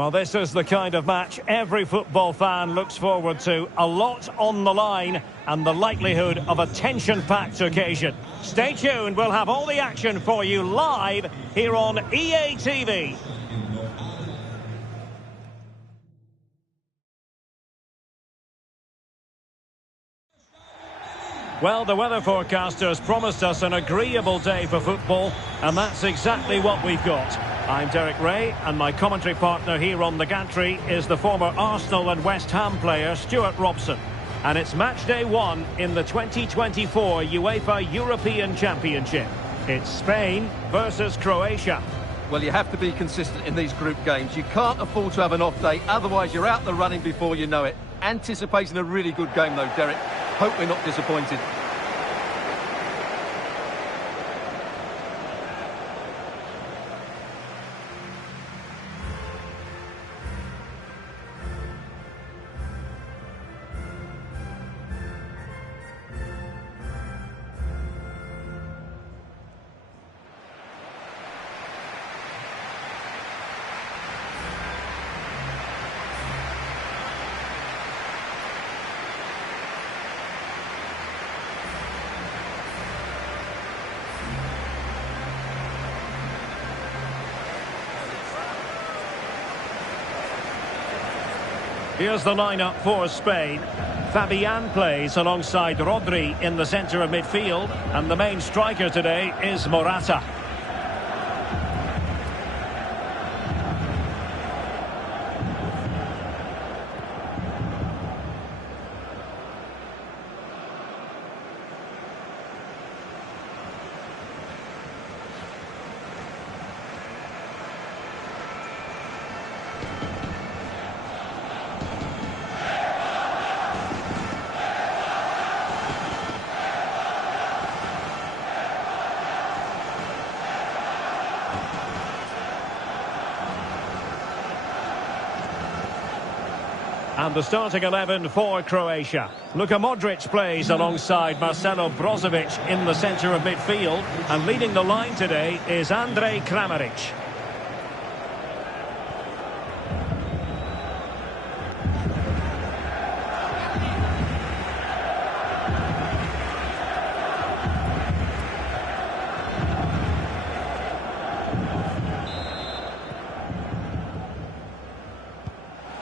Well, this is the kind of match every football fan looks forward to. A lot on the line and the likelihood of a tension-packed occasion. Stay tuned, we'll have all the action for you live here on EA TV. Well, the weather forecasters promised us an agreeable day for football, and that's exactly what we've got. I'm Derek Ray, and my commentary partner here on the gantry is the former Arsenal and West Ham player Stuart Robson. And it's match day 1 in the 2024 UEFA European Championship. It's Spain versus Croatia. Well, you have to be consistent in these group games. You can't afford to have an off day, otherwise you're out the running before you know it. Anticipating a really good game though, Derek. Hope we're not disappointed. Here's the lineup for Spain. Fabian plays alongside Rodri in the centre of midfield, and the main striker today is Morata. And the starting 11 for Croatia. Luka Modric plays alongside Marcelo Brozovic in the centre of midfield. And leading the line today is Andrej Kramaric.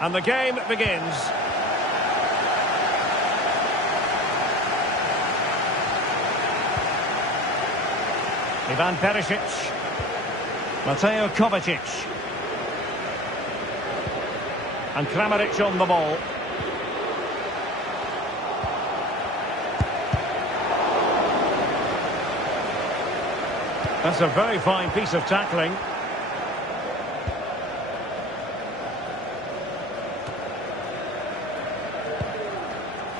And the game begins. Ivan Perisic. Mateo Kovacic. And Kramaric on the ball. That's a very fine piece of tackling.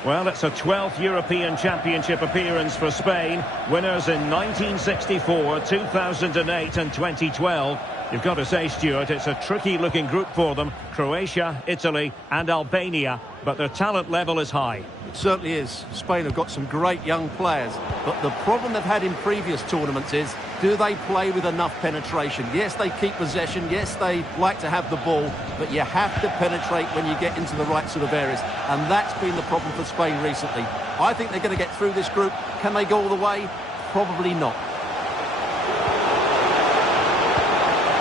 Well, it's a 12th European Championship appearance for Spain. Winners in 1964, 2008 and 2012. You've got to say, Stuart, it's a tricky-looking group for them. Croatia, Italy and Albania. But their talent level is high. It certainly is. Spain have got some great young players. But the problem they've had in previous tournaments is, do they play with enough penetration? Yes, they keep possession. Yes, they like to have the ball. But you have to penetrate when you get into the right sort of areas. And that's been the problem for Spain recently. I think they're going to get through this group. Can they go all the way? Probably not.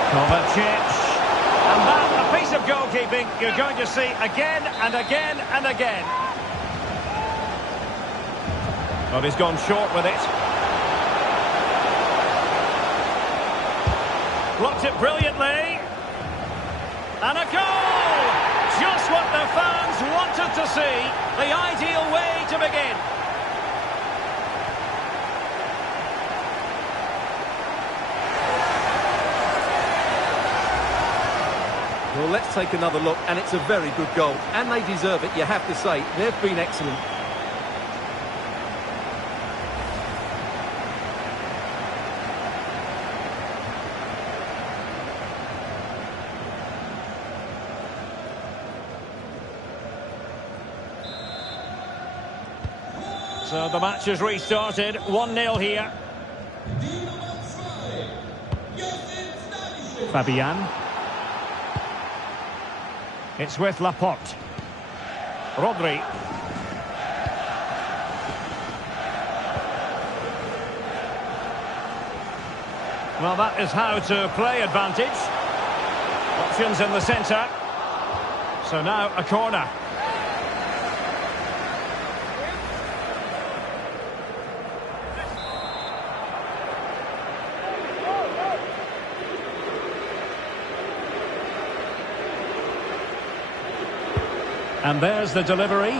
Kovacic. And that, a piece of goalkeeping you're going to see again and again and again. Well, he's gone short with it. Blocked it brilliantly. And a goal! Just what the fans wanted to see. The ideal way to begin. Well, let's take another look, and it's a very good goal. And they deserve it, you have to say. They've been excellent. So the match has restarted, 1-0 here. Fabian. It's with Laporte. Rodri. Well, that is how to play advantage. Options in the centre. So now a corner. And there's the delivery.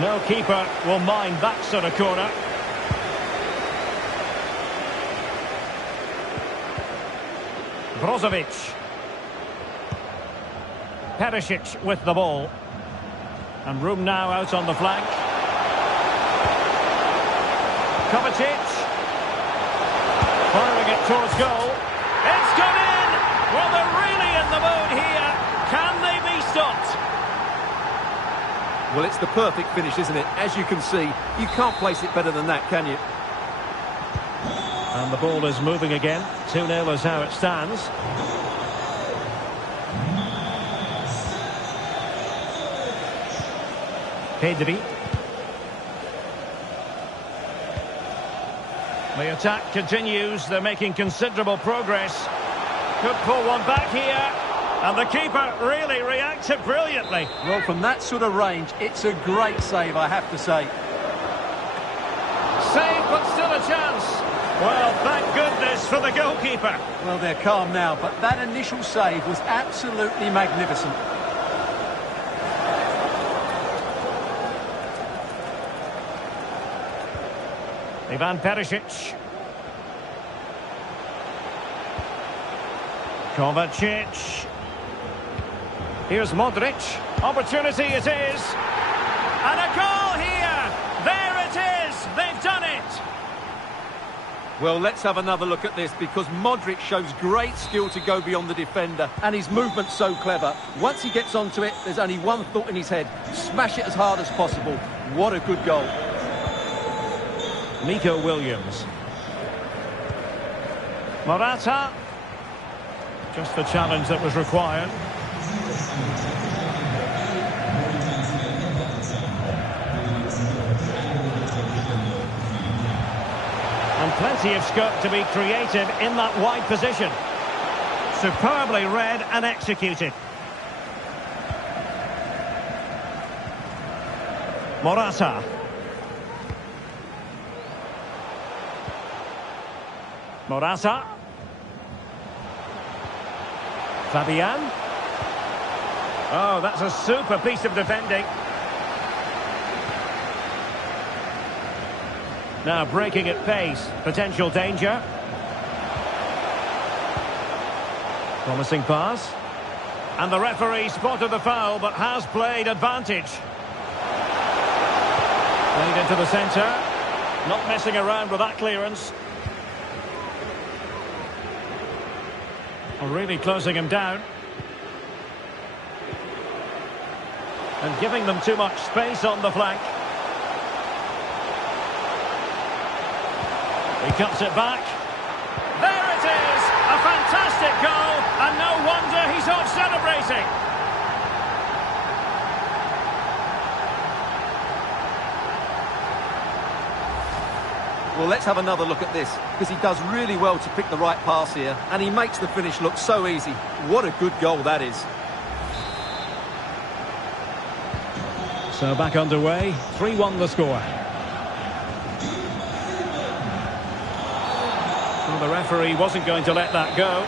No keeper will mind that sort of corner. Brozovic. Perisic with the ball. And room now out on the flank. Kovacic. Firing it towards goal. It's gone in! Well, they're really in the mood here. Can they be stopped? Well, it's the perfect finish, isn't it? As you can see, you can't place it better than that, can you? And the ball is moving again. 2-0 is how it stands. Pedri. The attack continues. They're making considerable progress. Could pull one back here. And the keeper really reacted brilliantly. Well, from that sort of range, it's a great save, I have to say. Save, but still a chance. Well, thank goodness for the goalkeeper. Well, they're calm now, but that initial save was absolutely magnificent. Ivan Perisic. Kovacic. Here's Modric. Opportunity it is. And a goal here. There it is. They've done it. Well, let's have another look at this, because Modric shows great skill to go beyond the defender, and his movement's so clever. Once he gets onto it, there's only one thought in his head: smash it as hard as possible. What a good goal. Nico Williams. Morata. Just the challenge that was required. And plenty of scope to be creative in that wide position. Superbly read and executed. Morata. Morata. Fabian. Oh, that's a super piece of defending. Now breaking at pace. Potential danger. Promising pass. And the referee spotted the foul, but has played advantage. Played into the centre. Not messing around with that clearance. Really closing him down. And giving them too much space on the flank. He cuts it back. There it is! A fantastic goal, and no wonder he's off celebrating. Well, let's have another look at this, because he does really well to pick the right pass here, and he makes the finish look so easy. What a good goal that is. So back underway, 3-1 the score. Well, the referee wasn't going to let that go.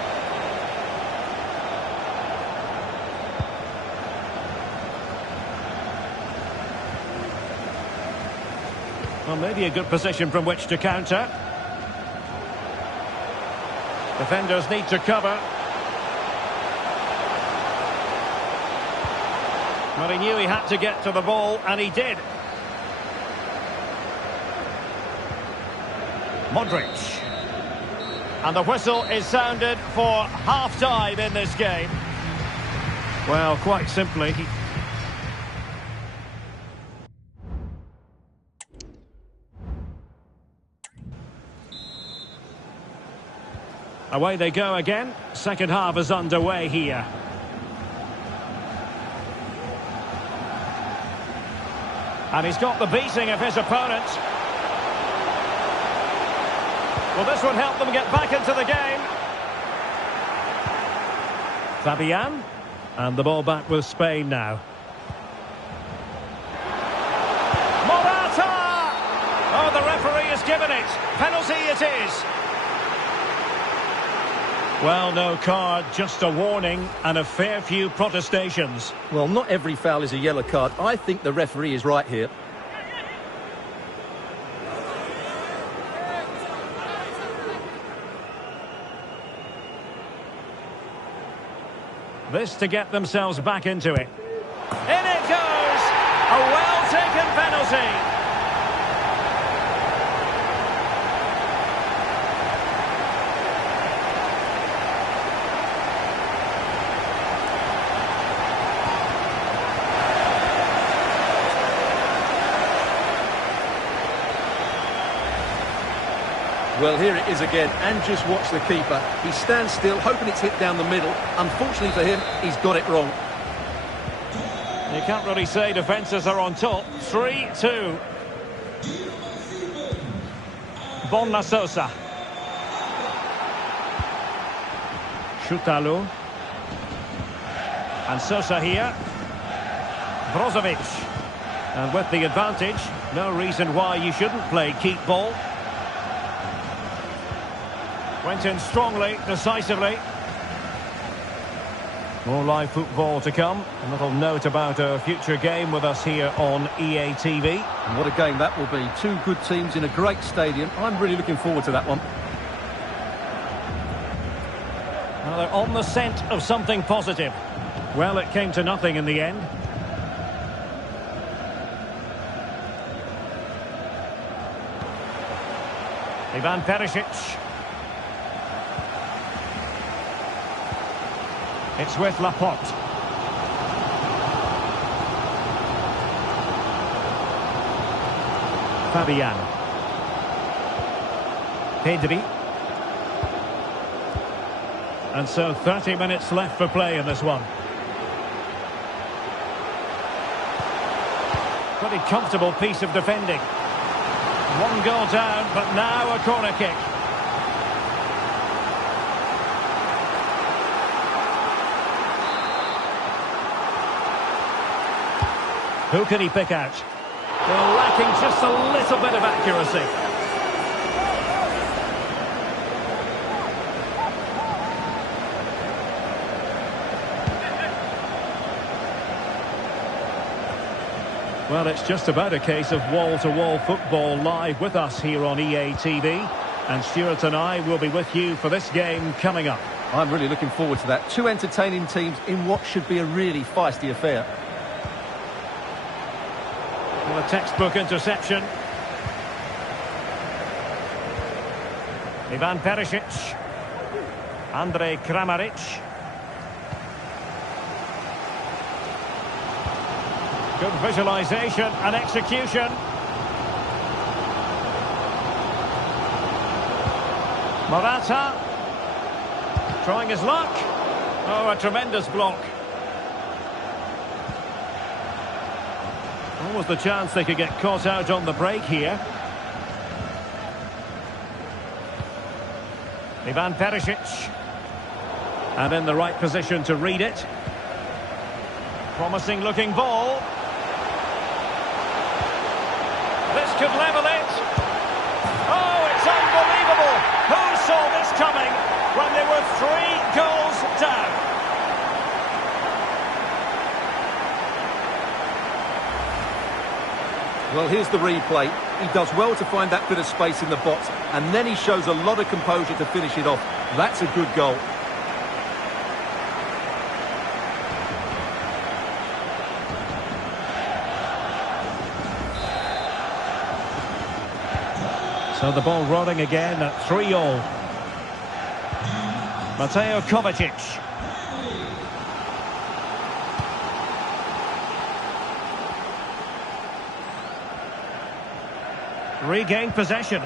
Well, maybe a good position from which to counter. Defenders need to cover. Well, he knew he had to get to the ball, and he did. Modric. And the whistle is sounded for half-time in this game. Well, quite simply... Away they go again. Second half is underway here. And he's got the beating of his opponent. Well, this would help them get back into the game. Fabian. And the ball back with Spain now. Morata! Oh, the referee has given it. Penalty it is. Well, no card, just a warning and a fair few protestations. Well, not every foul is a yellow card. I think the referee is right here. This to get themselves back into it. In it goes! A well-taken penalty. Well, here it is again, and just watch the keeper. He stands still, hoping it's hit down the middle. Unfortunately for him, he's got it wrong. You can't really say defences are on top. 3-2. Bonna Sosa. Shutalu. And Sosa here. Brozovic. And with the advantage, no reason why you shouldn't play keep ball. Went in strongly, decisively. More live football to come. A little note about a future game with us here on EA TV. And what a game that will be. Two good teams in a great stadium. I'm really looking forward to that one. Well, they're on the scent of something positive. Well, it came to nothing in the end. Ivan Perisic. It's with Laporte. Fabian. Pedri. And so 30 minutes left for play in this one. Pretty comfortable piece of defending. One goal down, but now a corner kick. Who can he pick out? Well, lacking just a little bit of accuracy. Well, it's just about a case of wall-to-wall football live with us here on EA TV. And Stuart and I will be with you for this game coming up. I'm really looking forward to that. Two entertaining teams in what should be a really feisty affair. Well, a textbook interception. Ivan Perisic. Andrej Kramaric. Good visualisation and execution. Morata. Trying his luck. Oh, a tremendous block. Almost the chance they could get caught out on the break here. Ivan Perisic. And in the right position to read it. Promising looking ball. This could level it. Oh, it's unbelievable. Who saw this coming when they were 3 goals down? Well, here's the replay. He does well to find that bit of space in the box, and then he shows a lot of composure to finish it off. That's a good goal. So the ball rolling again at 3-all. Mateo Kovacic. Regained possession.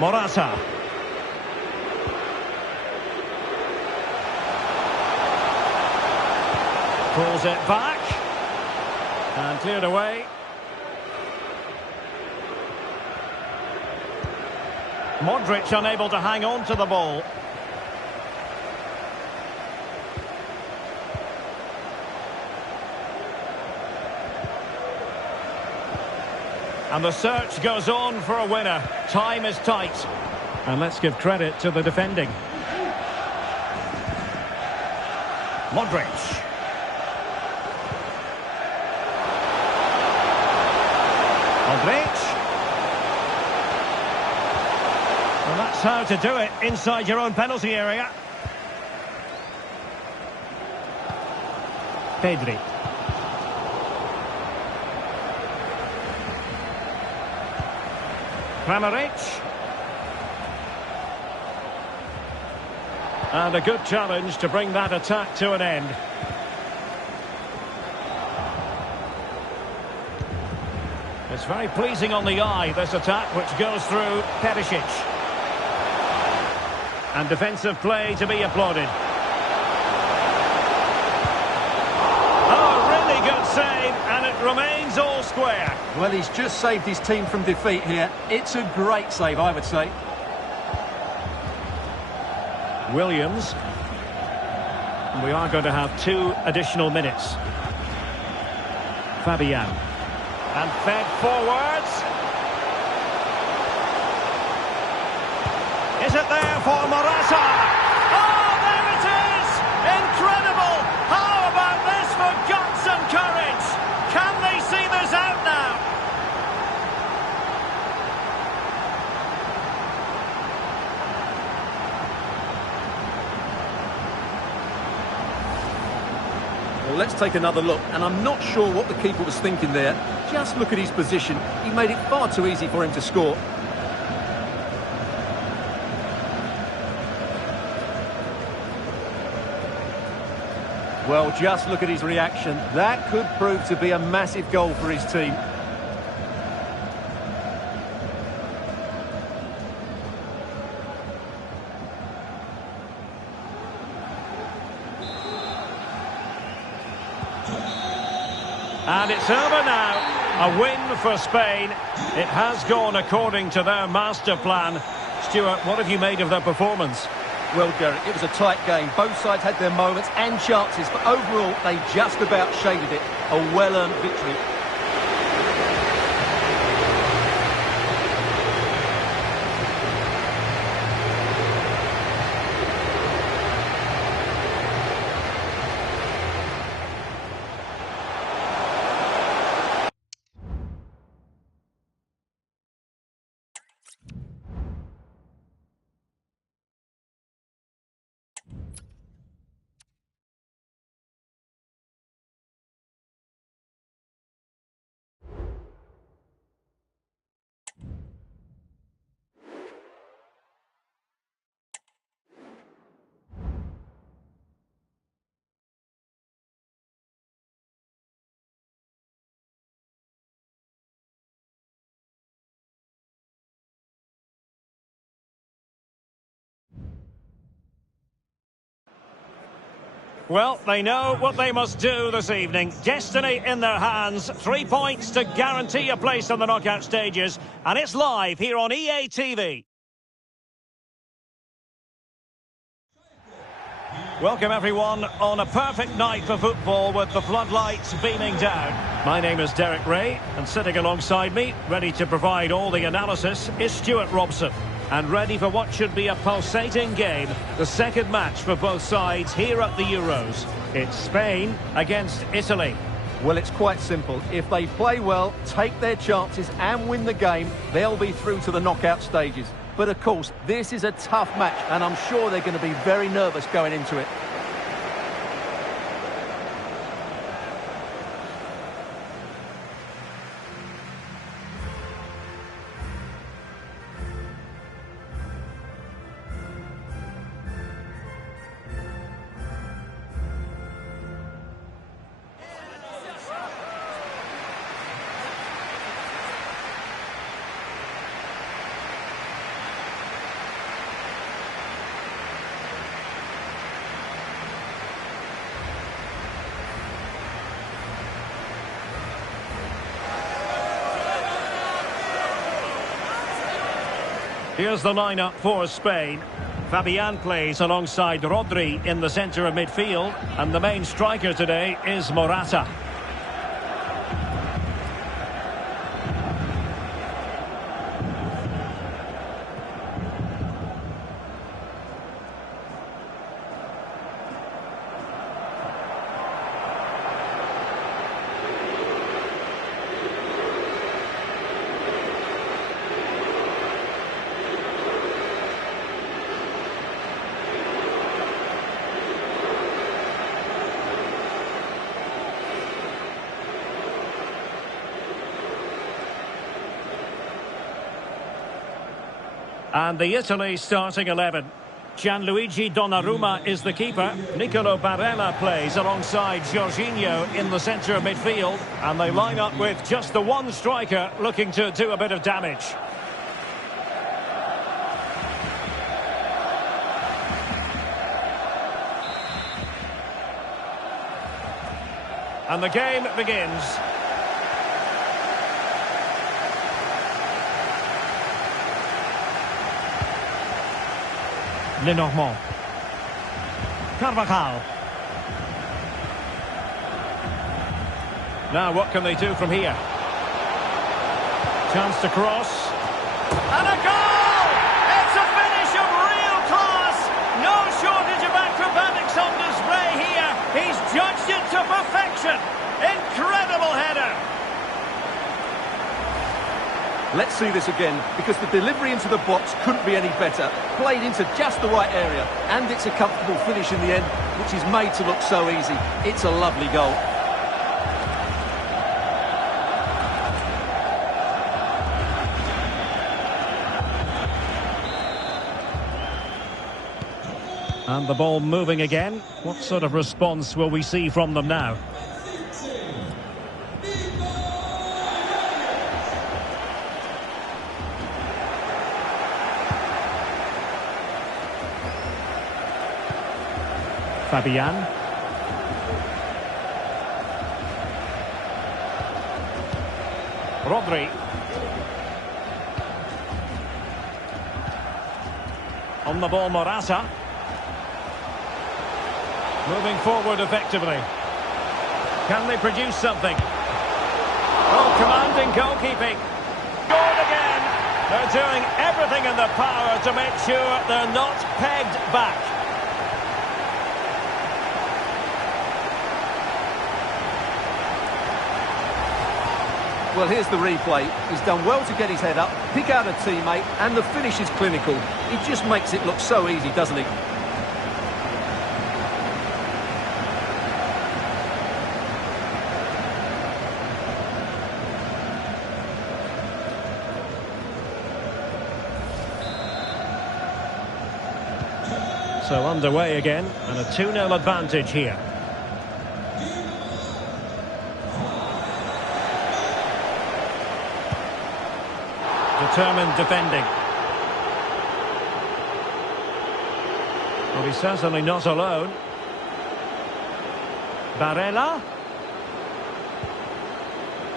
Morata. Pulls it back. And cleared away. Modric unable to hang on to the ball. And the search goes on for a winner. Time is tight. And let's give credit to the defending. Modric. Modric. Well, that's how to do it inside your own penalty area. Pedri. Kramaric. And a good challenge to bring that attack to an end. It's very pleasing on the eye, this attack, which goes through Perisic. And defensive play to be applauded. Oh, really good save, and it remains all square. Well, he's just saved his team from defeat here. It's a great save, I would say. Williams. We are going to have 2 additional minutes. Fabian. And fed forwards. Is it there for Morata? Oh, there it is! Incredible! How about this for guts and courage? Can they see this out now? Well, let's take another look, and I'm not sure what the keeper was thinking there. Just look at his position. He made it far too easy for him to score. Well, just look at his reaction. That could prove to be a massive goal for his team. And it's over now. A win for Spain. It has gone according to their master plan. Stuart, what have you made of their performance? Well, Derek, it was a tight game. Both sides had their moments and chances, but overall, they just about shaded it. A well-earned victory. Well, they know what they must do this evening. Destiny in their hands. 3 points to guarantee a place on the knockout stages. And it's live here on EA TV. Welcome everyone on a perfect night for football with the floodlights beaming down. My name is Derek Ray, and sitting alongside me, ready to provide all the analysis, is Stuart Robson. And ready for what should be a pulsating game, the second match for both sides here at the Euros. It's Spain against Italy. Well, it's quite simple. If they play well, take their chances and win the game, they'll be through to the knockout stages. But of course, this is a tough match, and I'm sure they're going to be very nervous going into it. Here's the lineup for Spain. Fabian plays alongside Rodri in the centre of midfield. And the main striker today is Morata. And the Italy starting 11. Gianluigi Donnarumma is the keeper. Nicolo Barella plays alongside Jorginho in the centre of midfield. And they line up with just the one striker looking to do a bit of damage. And the game begins. Lenormand. Carvajal. Now what can they do from here? Chance to cross. And a goal! It's a finish of real class! No shortage of acrobatics on display here. He's judged it to perfection. Incredible header. Let's see this again, because the delivery into the box couldn't be any better. Played into just the right area, and it's a comfortable finish in the end, which is made to look so easy. It's a lovely goal. And the ball moving again. What sort of response will we see from them now? Fabian. Rodri. On the ball, Morata. Moving forward effectively. Can they produce something? Oh, commanding goalkeeping. Scored again. They're doing everything in their power to make sure they're not pegged back. Well, here's the replay. He's done well to get his head up, pick out a teammate, and the finish is clinical. He just makes it look so easy, doesn't he? So underway again, and a 2-0 advantage here. Determined defending. Well, he's certainly not alone. Barella.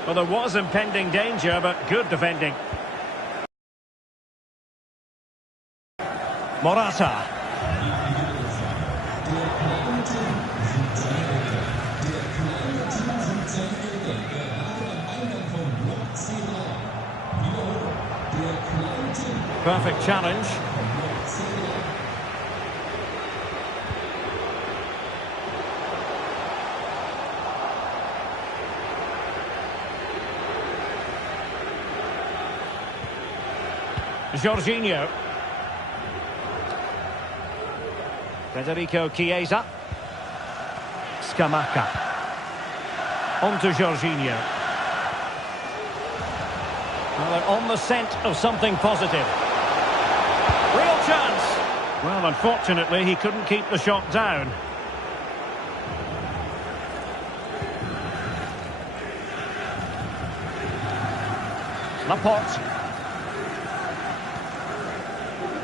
Well, there was impending danger, but good defending. Morata. Perfect challenge. Jorginho. Federico Chiesa. Scamacca. On to Jorginho. Well, they're on the scent of something positive. Real chance. Well, unfortunately, he couldn't keep the shot down. Laporte.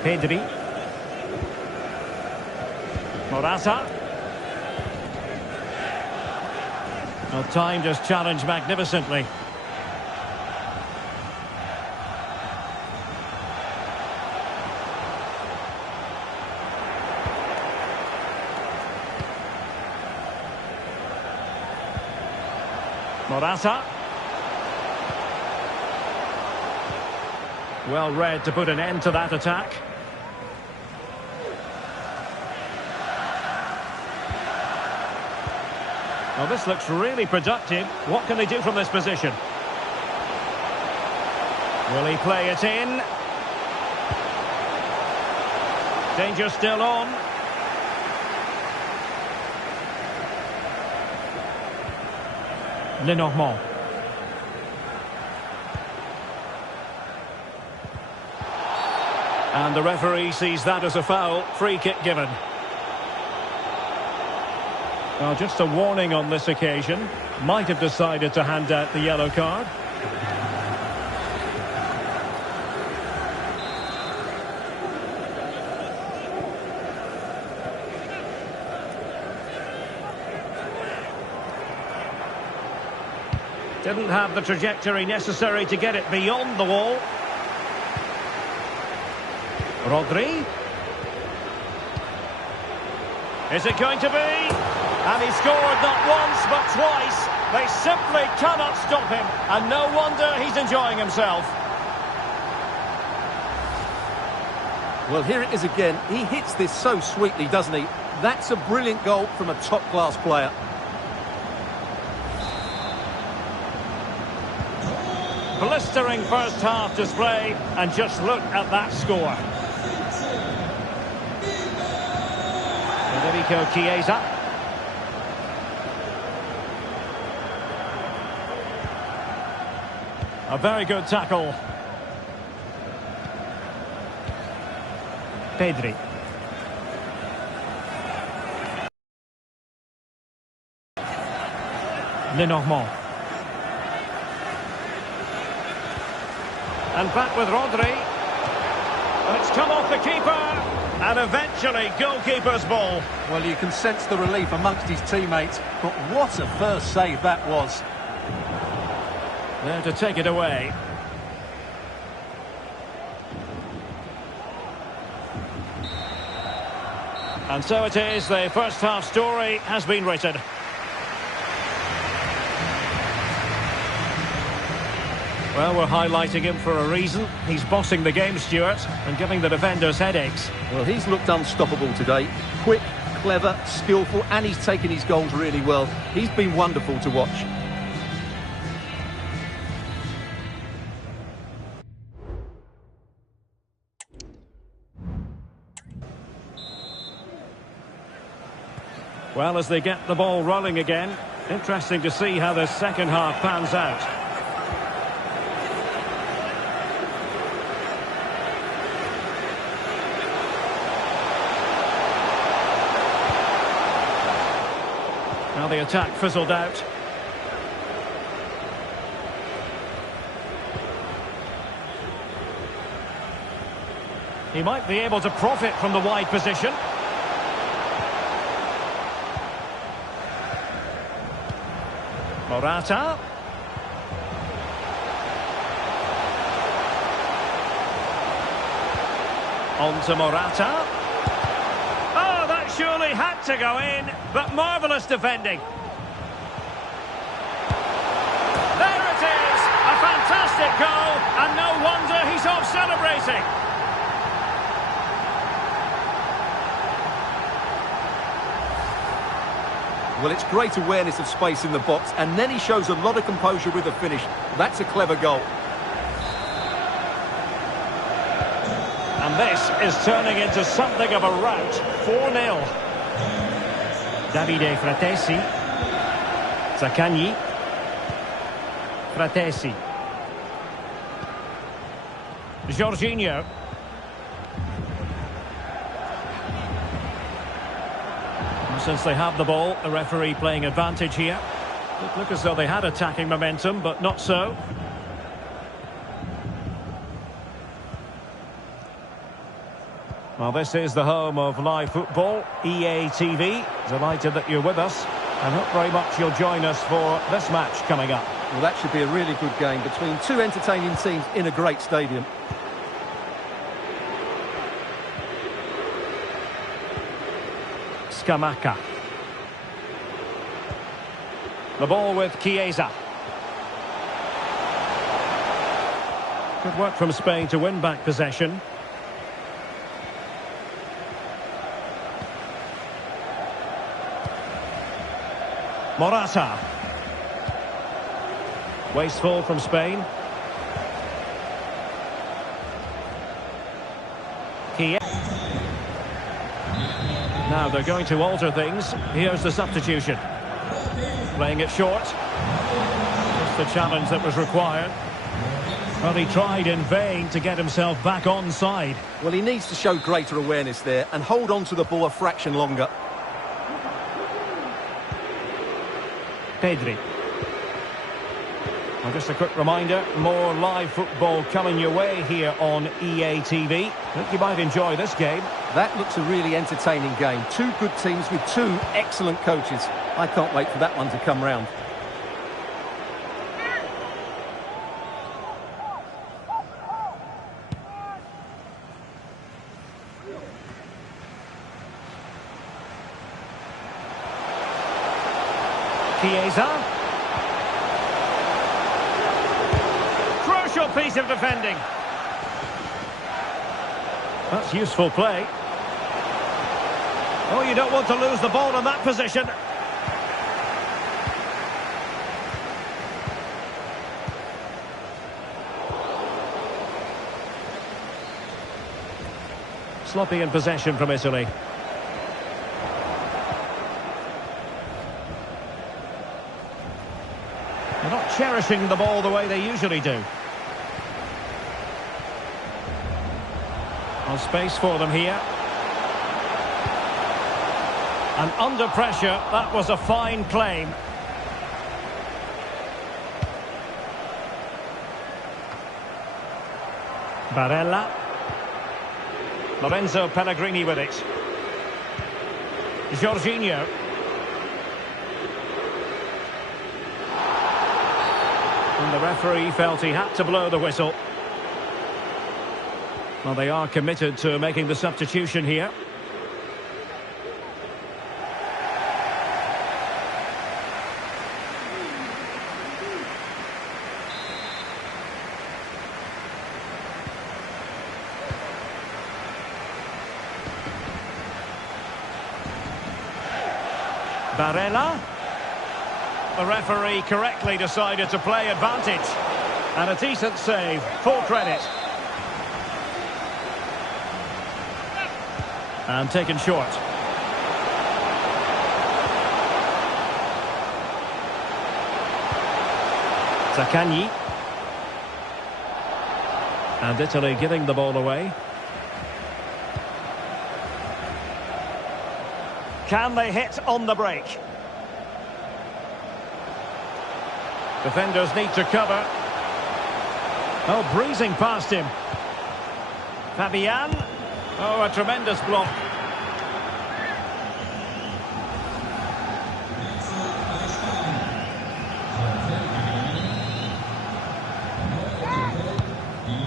Pedri. Morata. Well, timed his challenge magnificently. Morata. Well read to put an end to that attack. Well, this looks really productive. What can they do from this position? Will he play it in? Danger still on. Lenormand. And the referee sees that as a foul. Free kick given. Well, just a warning on this occasion. Might have decided to hand out the yellow card. Didn't have the trajectory necessary to get it beyond the wall. Rodri. Is it going to be? And he scored not once but twice. They simply cannot stop him. And no wonder he's enjoying himself. Well, here it is again. He hits this so sweetly, doesn't he? That's a brilliant goal from a top-class player. Blistering first half display, and just look at that score. Federico Chiesa. A very good tackle. Pedri. Lenormand. And back with Rodri. And it's come off the keeper. And eventually, goalkeeper's ball. Well, you can sense the relief amongst his teammates. But what a first save that was. There to take it away. And so it is, the first half story has been written. Well, we're highlighting him for a reason. He's bossing the game, Stuart, and giving the defenders headaches. Well, he's looked unstoppable today. Quick, clever, skillful, and he's taken his goals really well. He's been wonderful to watch. Well, as they get the ball rolling again, interesting to see how the second half pans out. Now the attack fizzled out. He might be able to profit from the wide position. Morata. On to Morata. Oh, that surely had to go in, but marvellous defending. There it is! A fantastic goal, and no wonder he's off celebrating. Well, it's great awareness of space in the box, and then he shows a lot of composure with the finish. That's a clever goal. And this is turning into something of a rout. 4-0. Davide Fratesi. Zaccagni. Fratesi. Jorginho. Since they have the ball, the referee playing advantage here. It looked as though they had attacking momentum, but not so. Well, this is the home of live football, EA TV. Delighted that you're with us, and hope very much you'll join us for this match coming up. Well, that should be a really good game between two entertaining teams in a great stadium. Scamacca. The ball with Chiesa. Good work from Spain to win back possession. Morata. Wasteful from Spain. Now they're going to alter things. Here's the substitution. Playing it short. Just the challenge that was required. Well, he tried in vain to get himself back on side. Well, he needs to show greater awareness there and hold on to the ball a fraction longer. Pedri. Well, just a quick reminder, more live football coming your way here on EA TV. I think you might enjoy this game. That looks a really entertaining game. Two good teams with two excellent coaches. I can't wait for that one to come round. Chiesa. Crucial piece of defending. That's useful play. Oh, you don't want to lose the ball in that position. Sloppy in possession from Italy. They're not cherishing the ball the way they usually do. Well, space for them here. And under pressure, that was a fine claim. Barella. Lorenzo Pellegrini with it. Jorginho. And the referee felt he had to blow the whistle. Well, they are committed to making the substitution here. Barella. The referee correctly decided to play advantage. And a decent save, full credit. And taken short. Zaccagni. And Italy giving the ball away. Can they hit on the break? Defenders need to cover. Oh, breezing past him. Fabian. Oh, a tremendous block.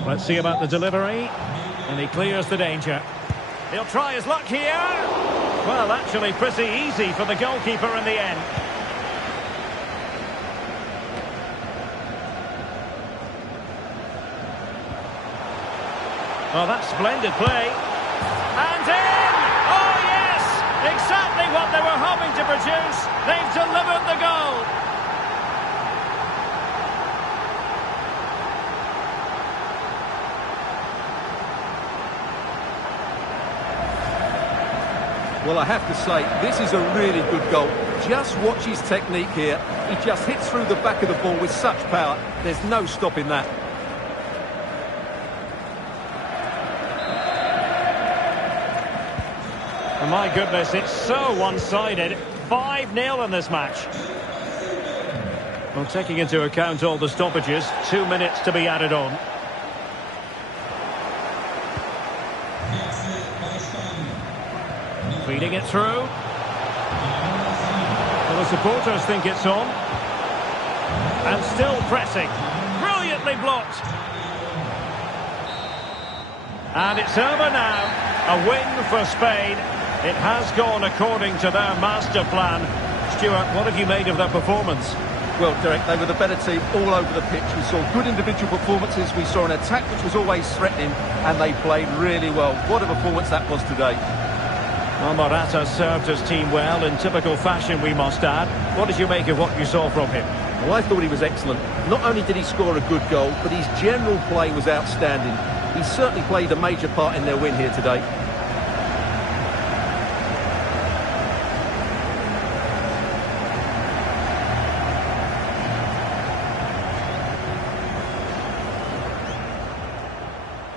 Let's see about the delivery. And he clears the danger. He'll try his luck here. Well, actually pretty easy for the goalkeeper in the end. Well, that's splendid play. And in! Oh, yes! Exactly what they were hoping to produce. They've delivered the goal. Well, I have to say, this is a really good goal. Just watch his technique here. He just hits through the back of the ball with such power. There's no stopping that. Oh, my goodness, it's so one-sided. 5-0 in this match. Well, taking into account all the stoppages, 2 minutes to be added on. Feeding it through. Well, the supporters think it's on. And still pressing. Brilliantly blocked. And it's over now. A win for Spain. It has gone according to their master plan. Stuart, what have you made of their performance? Well, Derek, they were the better team all over the pitch. We saw good individual performances. We saw an attack which was always threatening, and they played really well. What a performance that was today. Well, Morata served his team well in typical fashion, we must add. What did you make of what you saw from him? Well, I thought he was excellent. Not only did he score a good goal, but his general play was outstanding. He certainly played a major part in their win here today.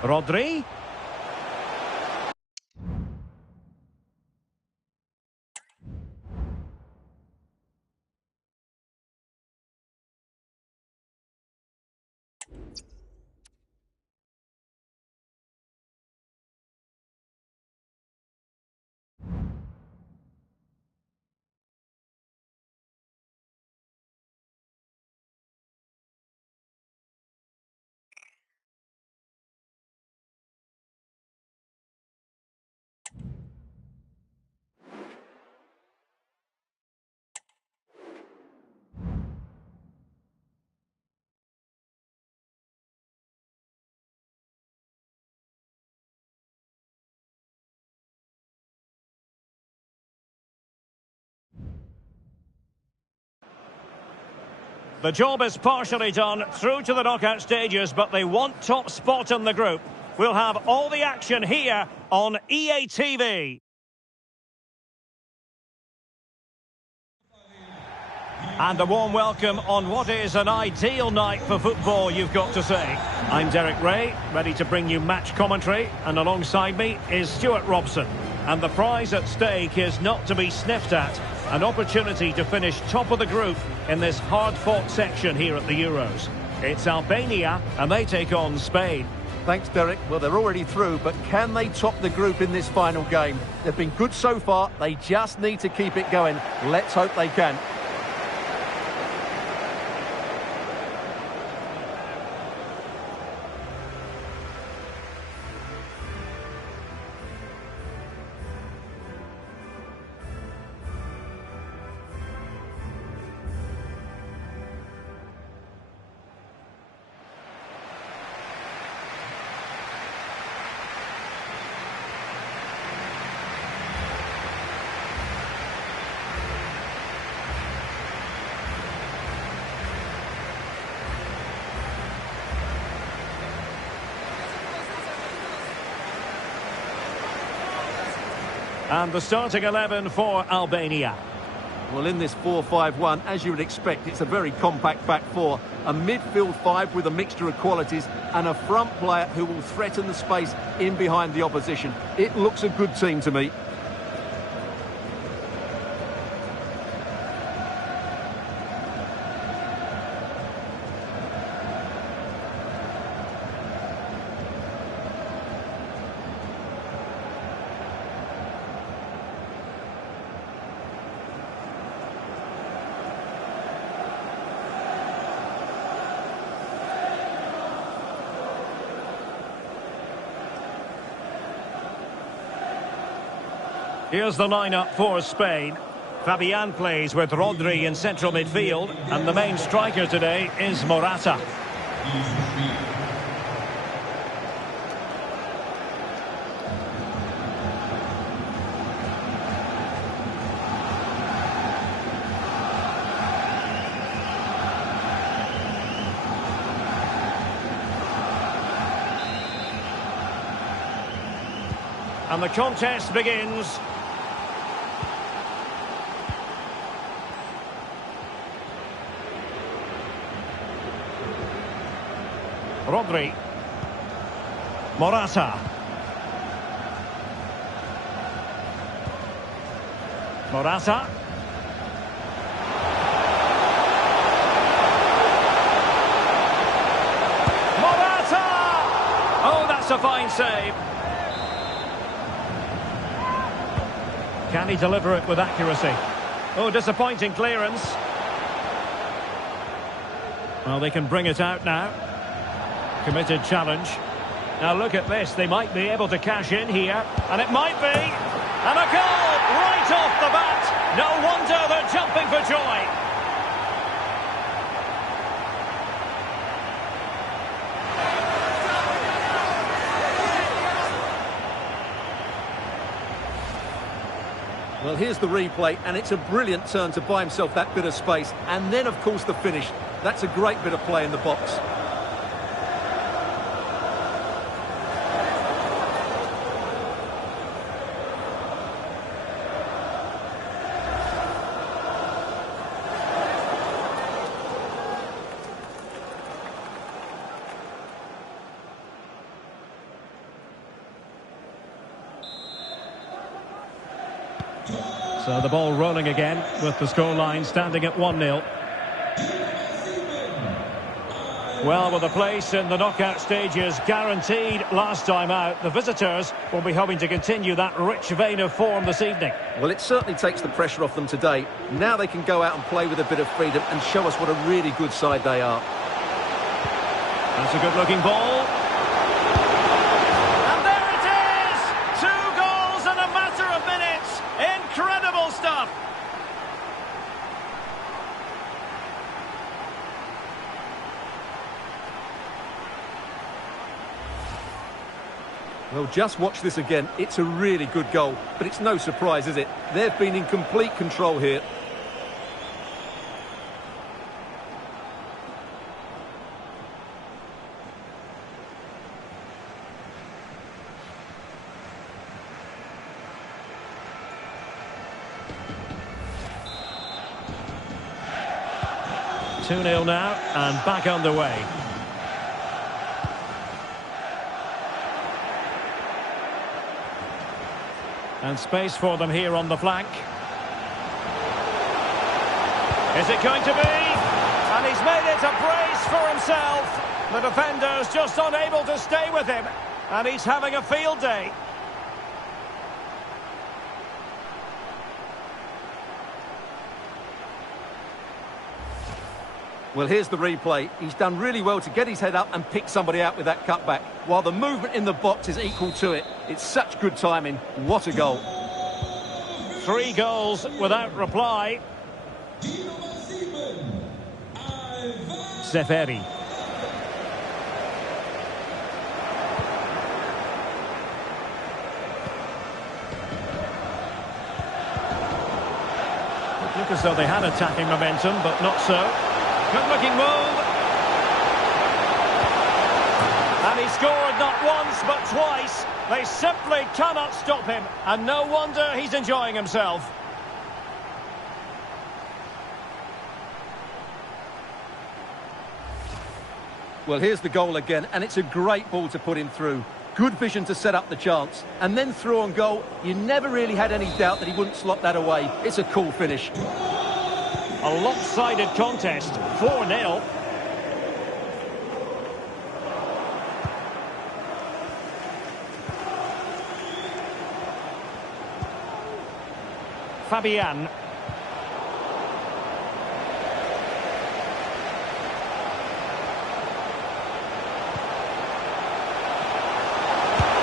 Rodri. The job is partially done, through to the knockout stages, but they want top spot in the group. We'll have all the action here on EA TV. And a warm welcome on what is an ideal night for football, you've got to say. I'm Derek Ray, ready to bring you match commentary, and alongside me is Stuart Robson. And the prize at stake is not to be sniffed at, an opportunity to finish top of the group in this hard-fought section here at the Euros. It's Albania, and they take on Spain. Thanks, Derek. Well, they're already through, but can they top the group in this final game? They've been good so far. They just need to keep it going. Let's hope they can. And the starting 11 for Albania. Well, in this 4-5-1, as you would expect, it's a very compact back four. A midfield five with a mixture of qualities and a front player who will threaten the space in behind the opposition. It looks a good team to me. Here's the lineup for Spain. Fabian plays with Rodri in central midfield, and the main striker today is Morata. And the contest begins. Rodri. Morata. Morata. Morata! Oh, that's a fine save. Can he deliver it with accuracy? Oh, disappointing clearance. Well, they can bring it out now. Committed challenge. Now look at this, they might be able to cash in here, and it might be, and a goal right off the bat. No wonder they're jumping for joy. Well, here's the replay, and it's a brilliant turn to buy himself that bit of space. And then, of course, the finish. That's a great bit of play in the box. So the ball rolling again with the scoreline standing at 1-0. Well, with a place in the knockout stages guaranteed last time out, the visitors will be hoping to continue that rich vein of form this evening. Well, it certainly takes the pressure off them today. Now they can go out and play with a bit of freedom and show us what a really good side they are. That's a good-looking ball. And there it is! 2 goals in a matter of minutes. Incredible stuff. Well, just watch this again. It's a really good goal, but it's no surprise, is it? They've been in complete control here. Two 2-0 now, and back underway. And space for them here on the flank. Is it going to be? And he's made it a brace for himself. The defender's just unable to stay with him. And he's having a field day. Well, here's the replay. He's done really well to get his head up and pick somebody out with that cutback, while the movement in the box is equal to it. It's such good timing. What a goal. 3 goals without reply. Seferi. It looked as though they had attacking momentum, but not so. Good-looking move. And he scored not once, but twice. They simply cannot stop him. And no wonder he's enjoying himself. Well, here's the goal again, and it's a great ball to put him through. Good vision to set up the chance. And then through on goal, you never really had any doubt that he wouldn't slot that away. It's a cool finish. A lopsided contest, 4-0. Fabian.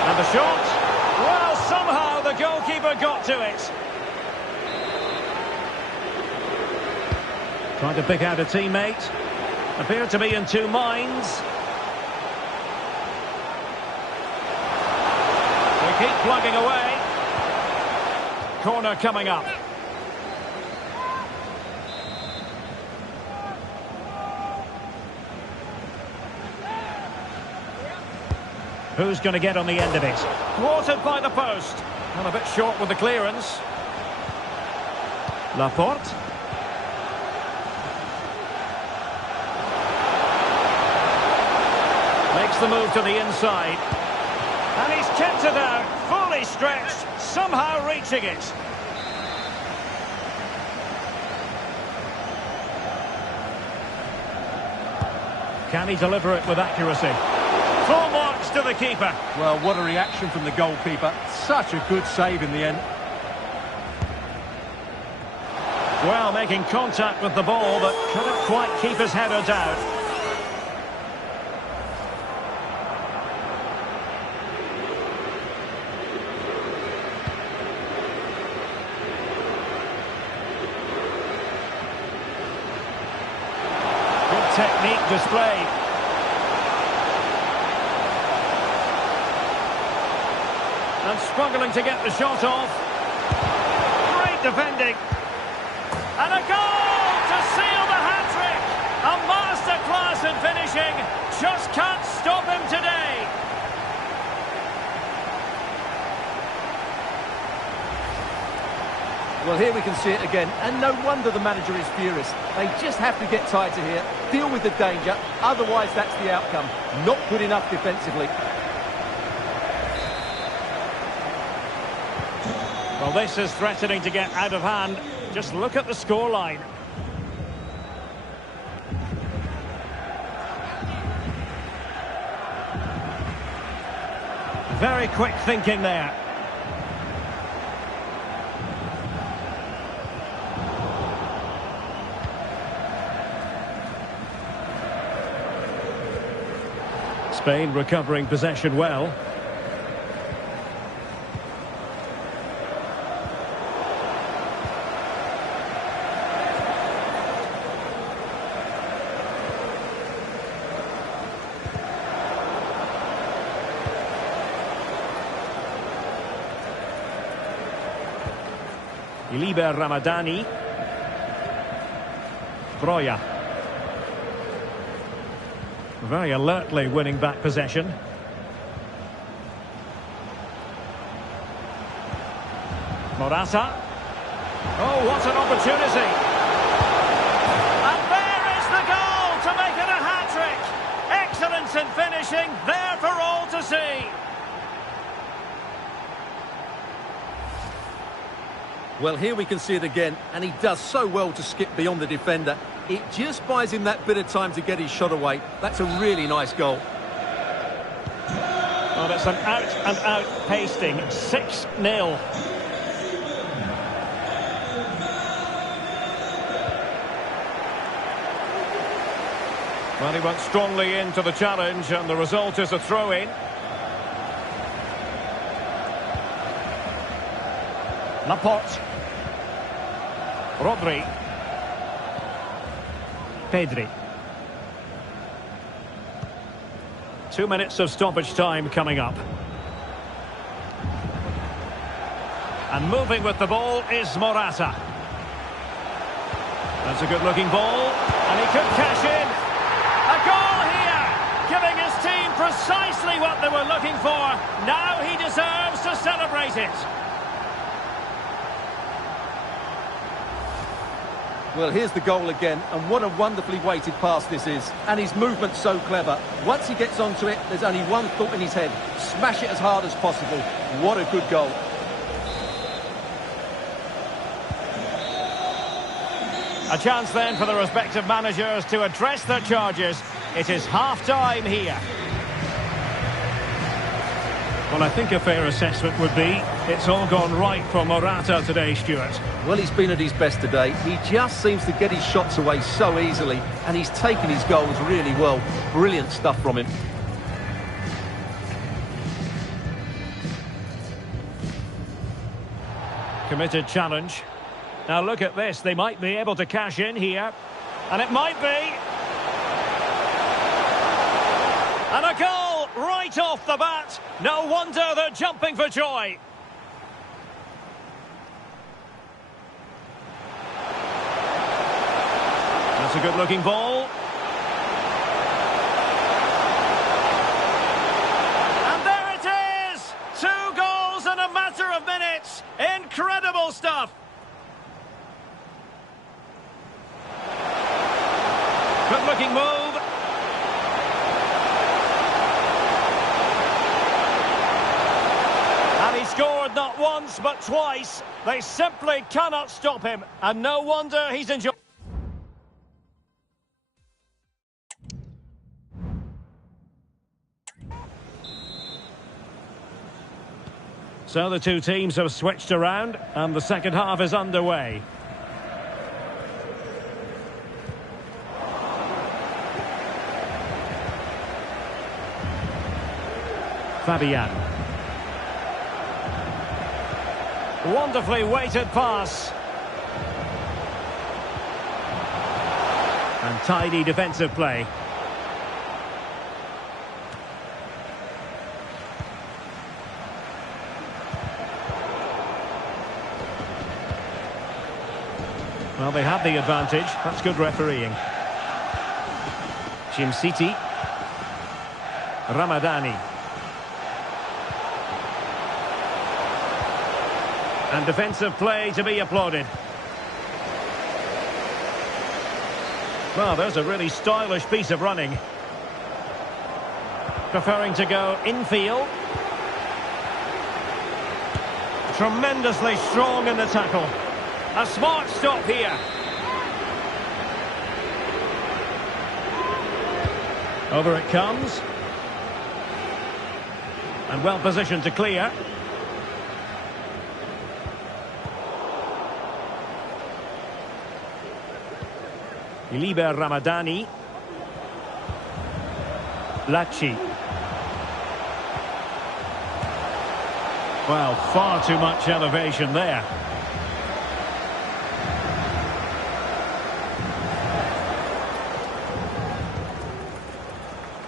And the shot. Well, somehow the goalkeeper got to it. Trying to pick out a teammate. Appeared to be in 2 minds. They keep plugging away. Corner coming up. Who's going to get on the end of it? Thwarted by the post. And a bit short with the clearance. Laporte. Makes the move to the inside. And he's kept it out, fully stretched, somehow reaching it. Can he deliver it with accuracy? Full marks to the keeper. Well, what a reaction from the goalkeeper. Such a good save in the end. Well, making contact with the ball, but couldn't quite keep his header down. Good technique displayed. And struggling to get the shot off. Great defending. And a goal to seal the hat-trick! A masterclass in finishing. Just can't stop him today. Well, here we can see it again, and no wonder the manager is furious. They just have to get tighter here, deal with the danger, otherwise that's the outcome. Not good enough defensively. Well, this is threatening to get out of hand. Just look at the scoreline. Very quick thinking there. Spain recovering possession well. Iliber Ramadani. Roja. Very alertly winning back possession. Morata. Oh, what an opportunity. And there is the goal to make it a hat-trick. Excellence in finishing, there for all to see. Well, here we can see it again, and he does so well to skip beyond the defender. It just buys him that bit of time to get his shot away. That's a really nice goal. Well, it's an out-and-out pasting. 6-0. Well, he went strongly into the challenge, and the result is a throw-in. Laporte. Rodri. Pedri. 2 minutes of stoppage time coming up. And moving with the ball is Morata. That's a good-looking ball, and he could cash in. A goal here, giving his team precisely what they were looking for. Now he deserves to celebrate it. Well, here's the goal again, and what a wonderfully weighted pass this is. And his movement's so clever. Once he gets onto it, there's only one thought in his head. Smash it as hard as possible. What a good goal. A chance then for the respective managers to address their charges. It is half-time here. Well, I think a fair assessment would be it's all gone right for Morata today, Stuart. Well, he's been at his best today. He just seems to get his shots away so easily, and he's taken his goals really well. Brilliant stuff from him. Committed challenge. Now look at this, they might be able to cash in here. And it might be. And a goal right off the bat. No wonder they're jumping for joy. That's a good-looking ball. And there it is! 2 goals in a matter of minutes. Incredible stuff. Good-looking move. And he scored not once, but twice. They simply cannot stop him. And no wonder he's enjoying. So the two teams have switched around, and the second half is underway. Fabian. Wonderfully weighted pass. And tidy defensive play. Well, they have the advantage. That's good refereeing. City. Ramadani. And defensive play to be applauded. Well, there's a really stylish piece of running. Preferring to go infield. Tremendously strong in the tackle. A smart stop here. Over it comes. And well positioned to clear. Liber Ramadani. Lacci. Well, far too much elevation there.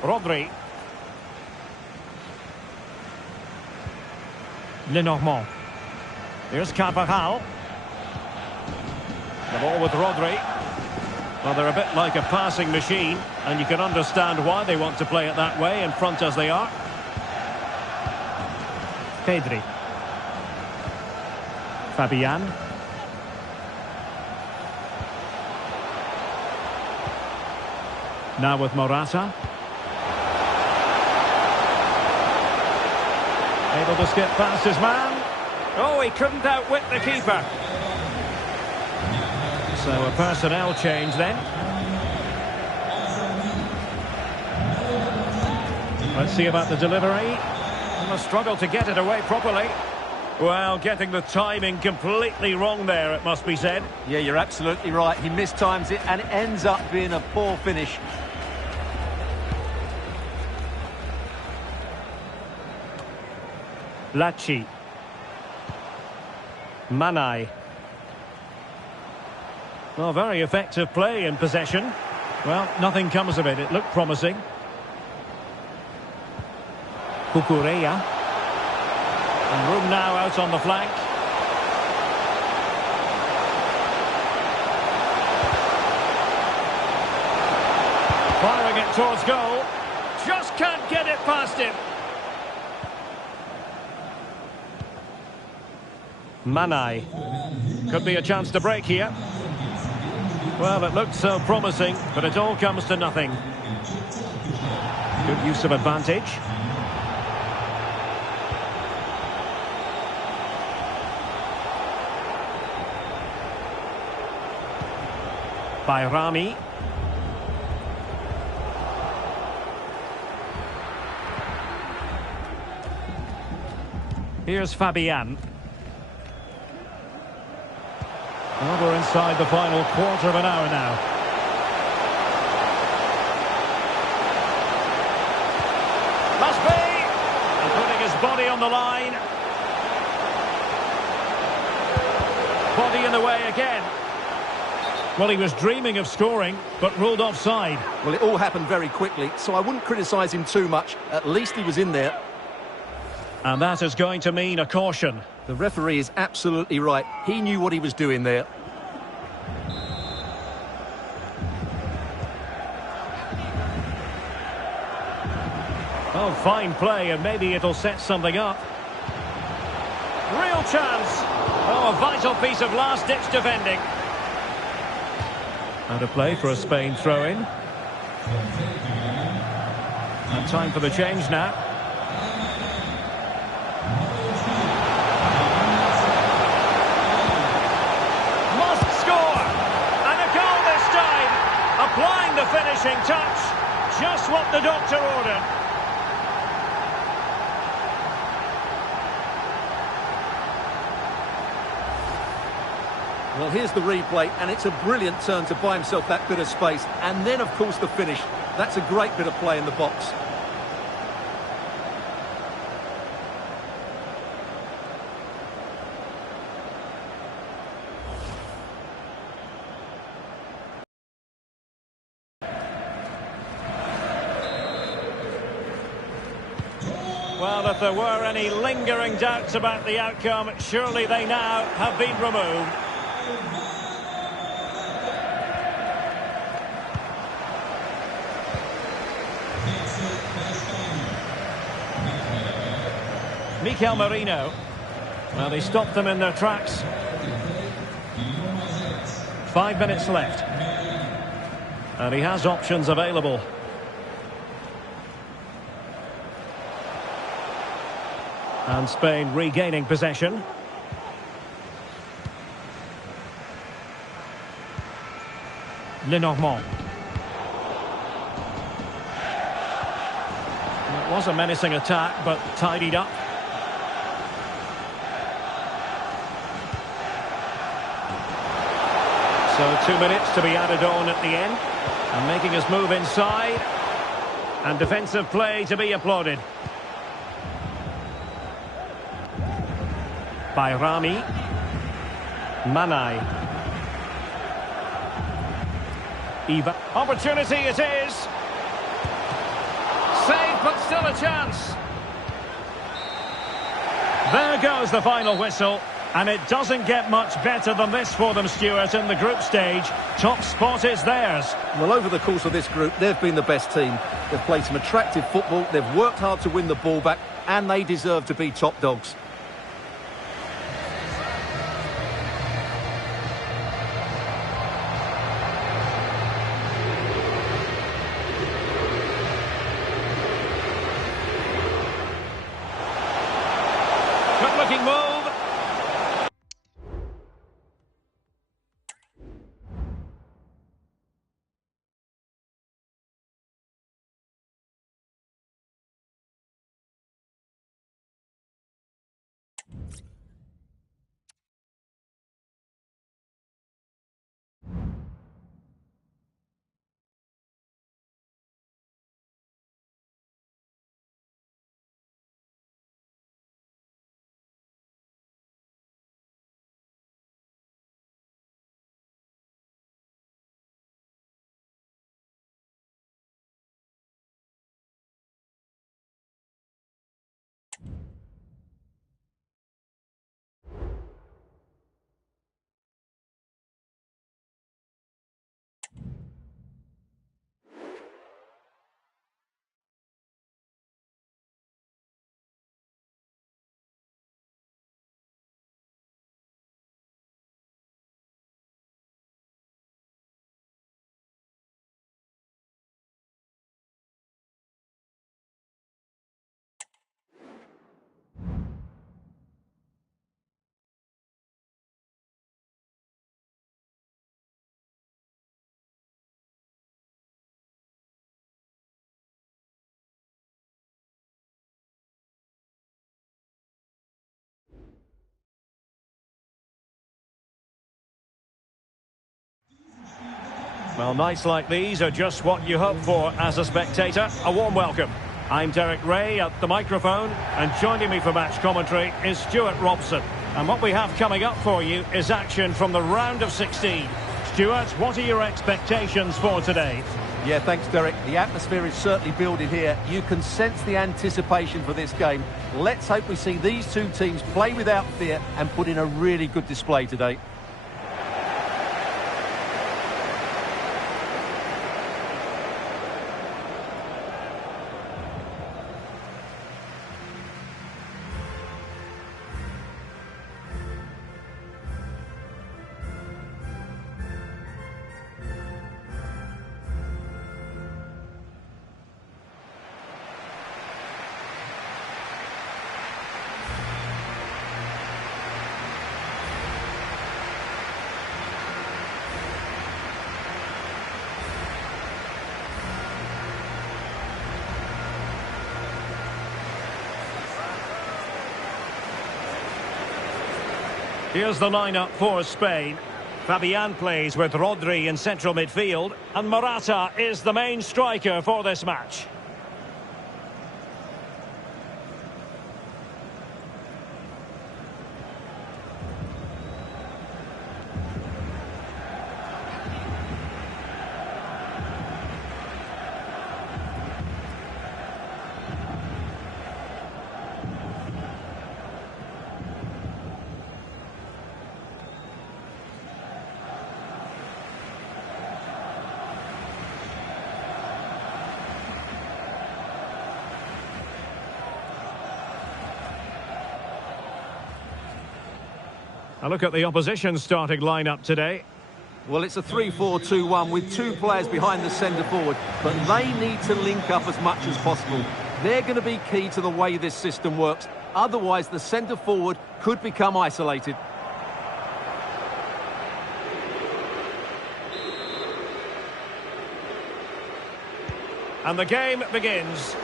Rodri. Lenormand. Here's Carvajal. The ball with Rodri. Well, they're a bit like a passing machine, and you can understand why they want to play it that way, in front as they are. Pedri. Fabian. Now with Morata. Able to skip past his man. Oh, he couldn't outwit the keeper. So a personnel change then. Let's see about the delivery. A struggle to get it away properly. Well, getting the timing completely wrong there, it must be said. Yeah, you're absolutely right. He mistimes it and it ends up being a poor finish. Lacci. Manai. Well, very effective play in possession. Well, nothing comes of it. It looked promising. Cucurella. And room now out on the flank. Firing it towards goal. Just can't get it past him. Manai. Could be a chance to break here. Well, it looked so promising, but it all comes to nothing. Good use of advantage. Bayrami. Here's Fabian. Well, we're inside the final quarter of an hour now. Must be! And putting his body on the line. Body in the way again. Well, he was dreaming of scoring, but ruled offside. Well, it all happened very quickly, so I wouldn't criticise him too much. At least he was in there. And that is going to mean a caution. The referee is absolutely right. He knew what he was doing there. Oh, fine play, and maybe it'll set something up. Real chance. Oh, a vital piece of last-ditch defending. Out of play for a Spain throw-in. And time for the change now. Must score! And a goal this time! Applying the finishing touch. Just what the doctor ordered. Well, here's the replay, and it's a brilliant turn to buy himself that bit of space. And then, of course, the finish. That's a great bit of play in the box. Well, if there were any lingering doubts about the outcome, surely they now have been removed. Mikel Merino. Well, he stopped them in their tracks. 5 minutes left. And he has options available. And Spain regaining possession. Lenormand. It was a menacing attack, but tidied up. So 2 minutes to be added on at the end. And making his move inside. And defensive play to be applauded. By Rami. Manai. Eva. Opportunity it is. Save, but still a chance. There goes the final whistle. And it doesn't get much better than this for them, Stuart, in the group stage. Top spot is theirs. Well, over the course of this group, they've been the best team. They've played some attractive football, they've worked hard to win the ball back, and they deserve to be top dogs. Good-looking move. Well, nights like these are just what you hope for as a spectator. A warm welcome. I'm Derek Ray at the microphone, and joining me for match commentary is Stuart Robson. And what we have coming up for you is action from the round of 16. Stuart, what are your expectations for today? Yeah, thanks, Derek. The atmosphere is certainly building here. You can sense the anticipation for this game. Let's hope we see these two teams play without fear and put in a really good display today. Here's the lineup for Spain. Fabian plays with Rodri in central midfield, and Morata is the main striker for this match. A look at the opposition starting lineup today. Well, it's a 3-4-2-1 with two players behind the centre forward, but they need to link up as much as possible. They're going to be key to the way this system works. Otherwise, the centre forward could become isolated. And the game begins.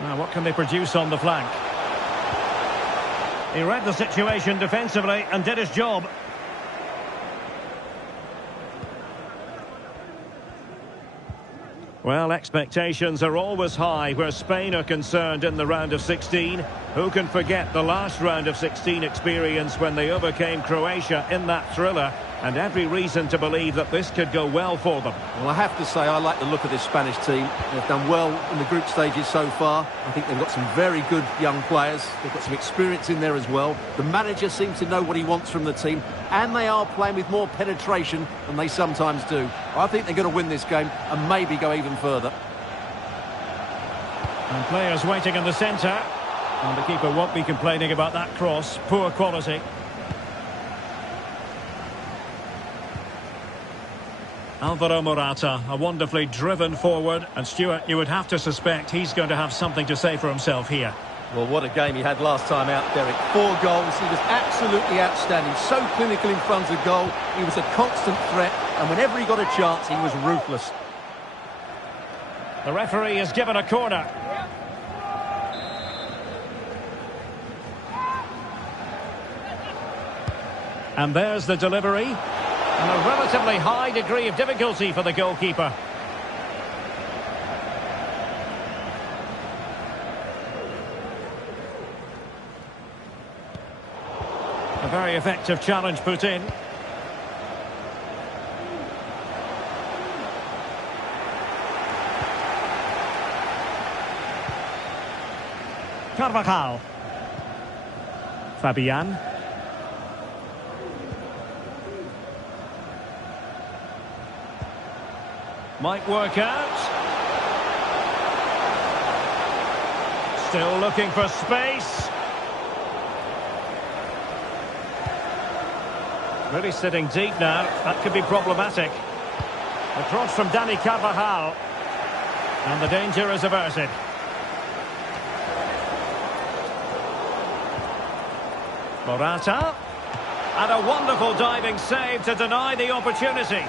Now, what can they produce on the flank? He read the situation defensively and did his job. Well, expectations are always high where Spain are concerned in the round of 16. Who can forget the last round of 16 experience when they overcame Croatia in that thriller? And every reason to believe that this could go well for them. Well, I have to say I like the look of this Spanish team. They've done well in the group stages so far. I think they've got some very good young players. They've got some experience in there as well. The manager seems to know what he wants from the team, and they are playing with more penetration than they sometimes do. I think they're going to win this game and maybe go even further. And players waiting in the centre. And the keeper won't be complaining about that cross. Poor quality. Alvaro Morata, a wonderfully driven forward. And Stuart, you would have to suspect he's going to have something to say for himself here. Well, what a game he had last time out, Derek. 4 goals. He was absolutely outstanding. So clinical in front of goal. He was a constant threat. And whenever he got a chance, he was ruthless. The referee has given a corner. And there's the delivery. And a relatively high degree of difficulty for the goalkeeper. A very effective challenge put in. Carvajal. Fabian. Might work out. Still looking for space. Really sitting deep now. That could be problematic. A cross from Dani Carvajal. And the danger is averted. Morata. And a wonderful diving save to deny the opportunity.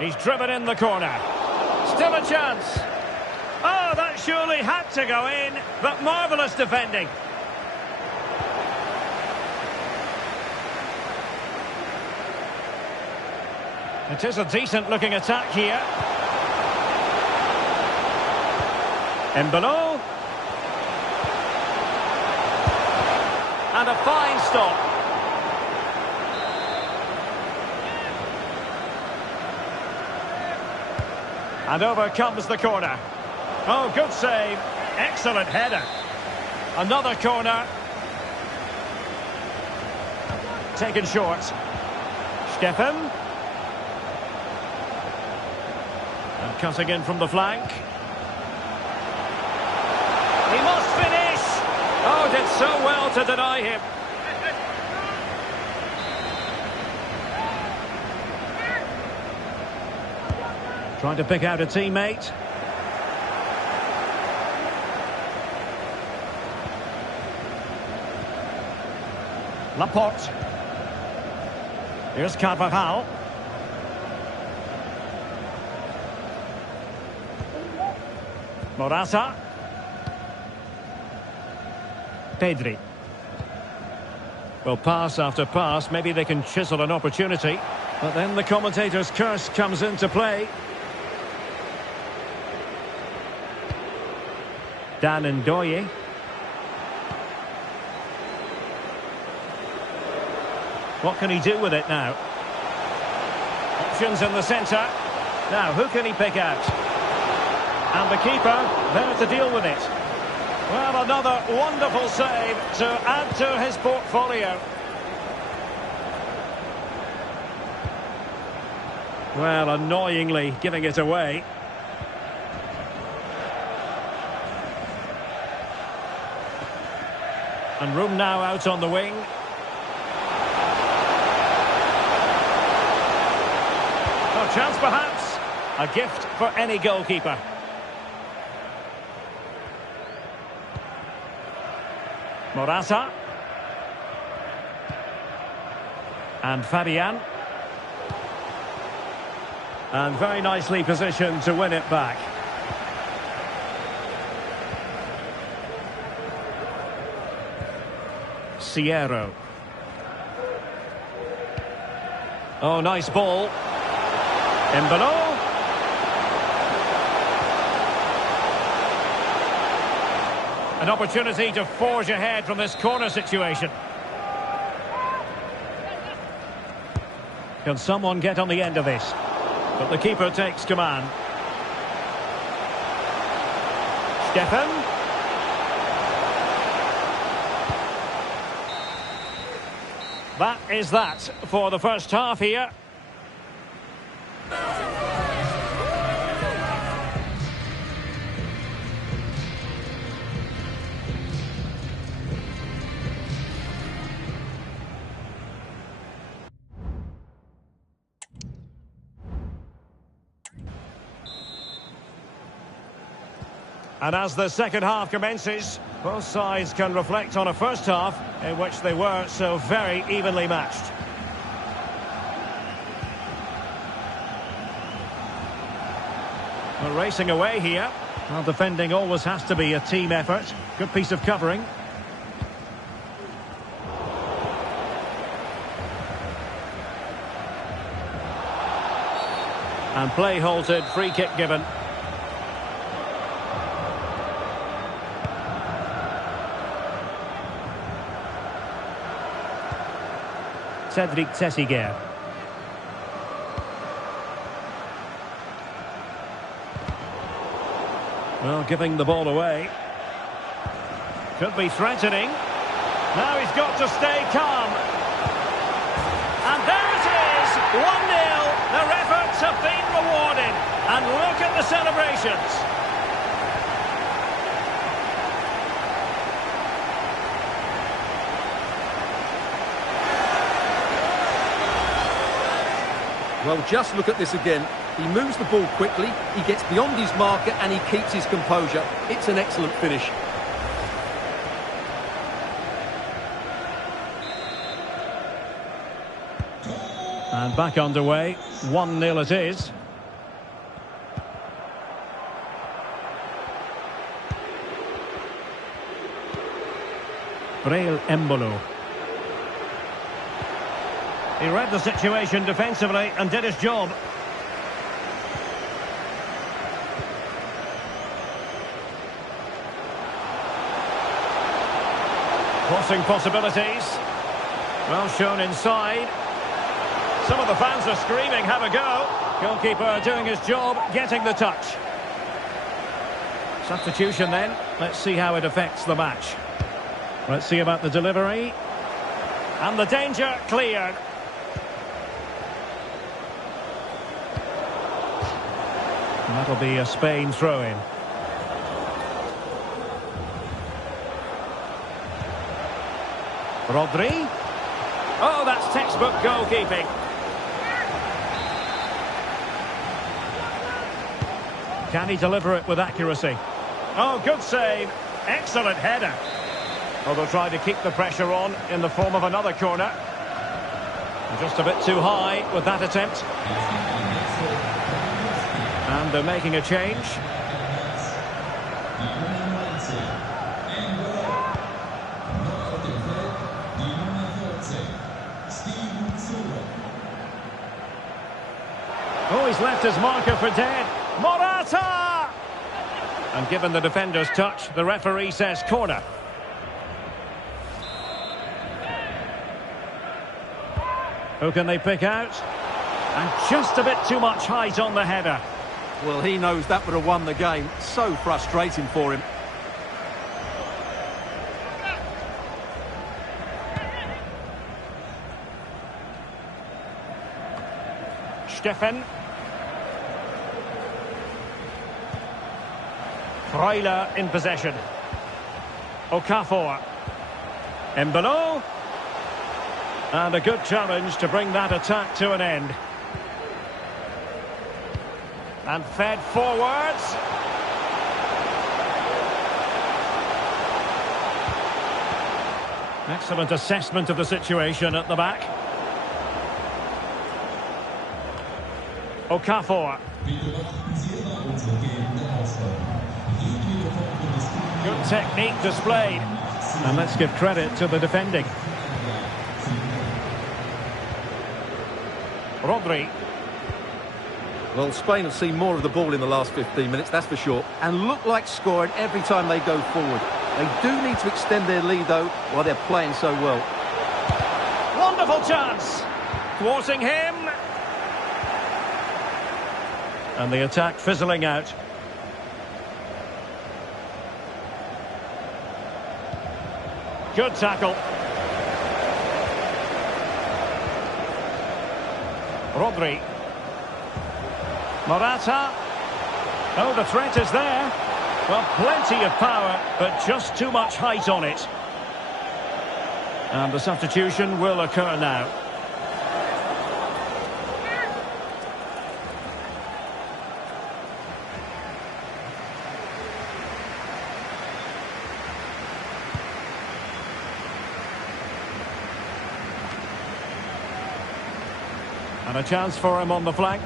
He's driven in the corner. Still a chance. Oh, that surely had to go in, but marvellous defending. It is a decent-looking attack here. Embolo. And a fine stop. And over comes the corner. Oh, good save. Excellent header. Another corner. Taken short. Steffen. And cutting in from the flank. He must finish. Oh, did so well to deny him. Trying to pick out a teammate. Laporte. Here's Carvajal. Morata. Pedri. Well, pass after pass, maybe they can chisel an opportunity. But then the commentator's curse comes into play. Dan Ndoye. What can he do with it now? Options in the centre. Now, who can he pick out? And the keeper there to deal with it. Well, another wonderful save to add to his portfolio. Well, annoyingly giving it away. And room now out on the wing. A chance perhaps. A gift for any goalkeeper. Morata. And Fabian. And very nicely positioned to win it back. Sierra. Oh, nice ball. Embolo. An opportunity to forge ahead from this corner situation. Can someone get on the end of this? But the keeper takes command. Stefan. That is that for the first half here. And as the second half commences, both sides can reflect on a first half in which they were so very evenly matched. We're racing away here. Well, defending always has to be a team effort. Good piece of covering. And play halted, free kick given. Cedric Tessiger. Well, giving the ball away. Could be threatening. Now he's got to stay calm. And there it is, 1-0. Their efforts have been rewarded. And look at the celebrations. Well, just look at this again. He moves the ball quickly, he gets beyond his marker and he keeps his composure. It's an excellent finish. And back underway, 1-0 it is. Breel Embolo. He read the situation defensively and did his job. Crossing possibilities. Well shown inside. Some of the fans are screaming, have a go. Goalkeeper doing his job, getting the touch. Substitution then. Let's see how it affects the match. Let's see about the delivery. And the danger cleared. And that'll be a Spain throw-in. Rodri. Oh, that's textbook goalkeeping. Can he deliver it with accuracy? Oh, good save. Excellent header. Well, they'll try to keep the pressure on in the form of another corner. Just a bit too high with that attempt. And they're making a change. Oh, he's left his marker for dead. Morata! And given the defender's touch, the referee says corner. Who can they pick out? And just a bit too much height on the header. Well, he knows that would have won the game. So frustrating for him. Steffen. Roja in possession. Okafor. Embolo. And a good challenge to bring that attack to an end. And fed forwards. Excellent assessment of the situation at the back. Okafor. Good technique displayed. And let's give credit to the defending. Rodri. Well, Spain have seen more of the ball in the last 15 minutes, that's for sure, and look like scoring every time they go forward. They do need to extend their lead, though, while they're playing so well. Wonderful chance. Thwarting him. And the attack fizzling out. Good tackle. Rodri. Morata. Oh, the threat is there. Well, plenty of power, but just too much height on it. And the substitution will occur now. And a chance for him on the flank.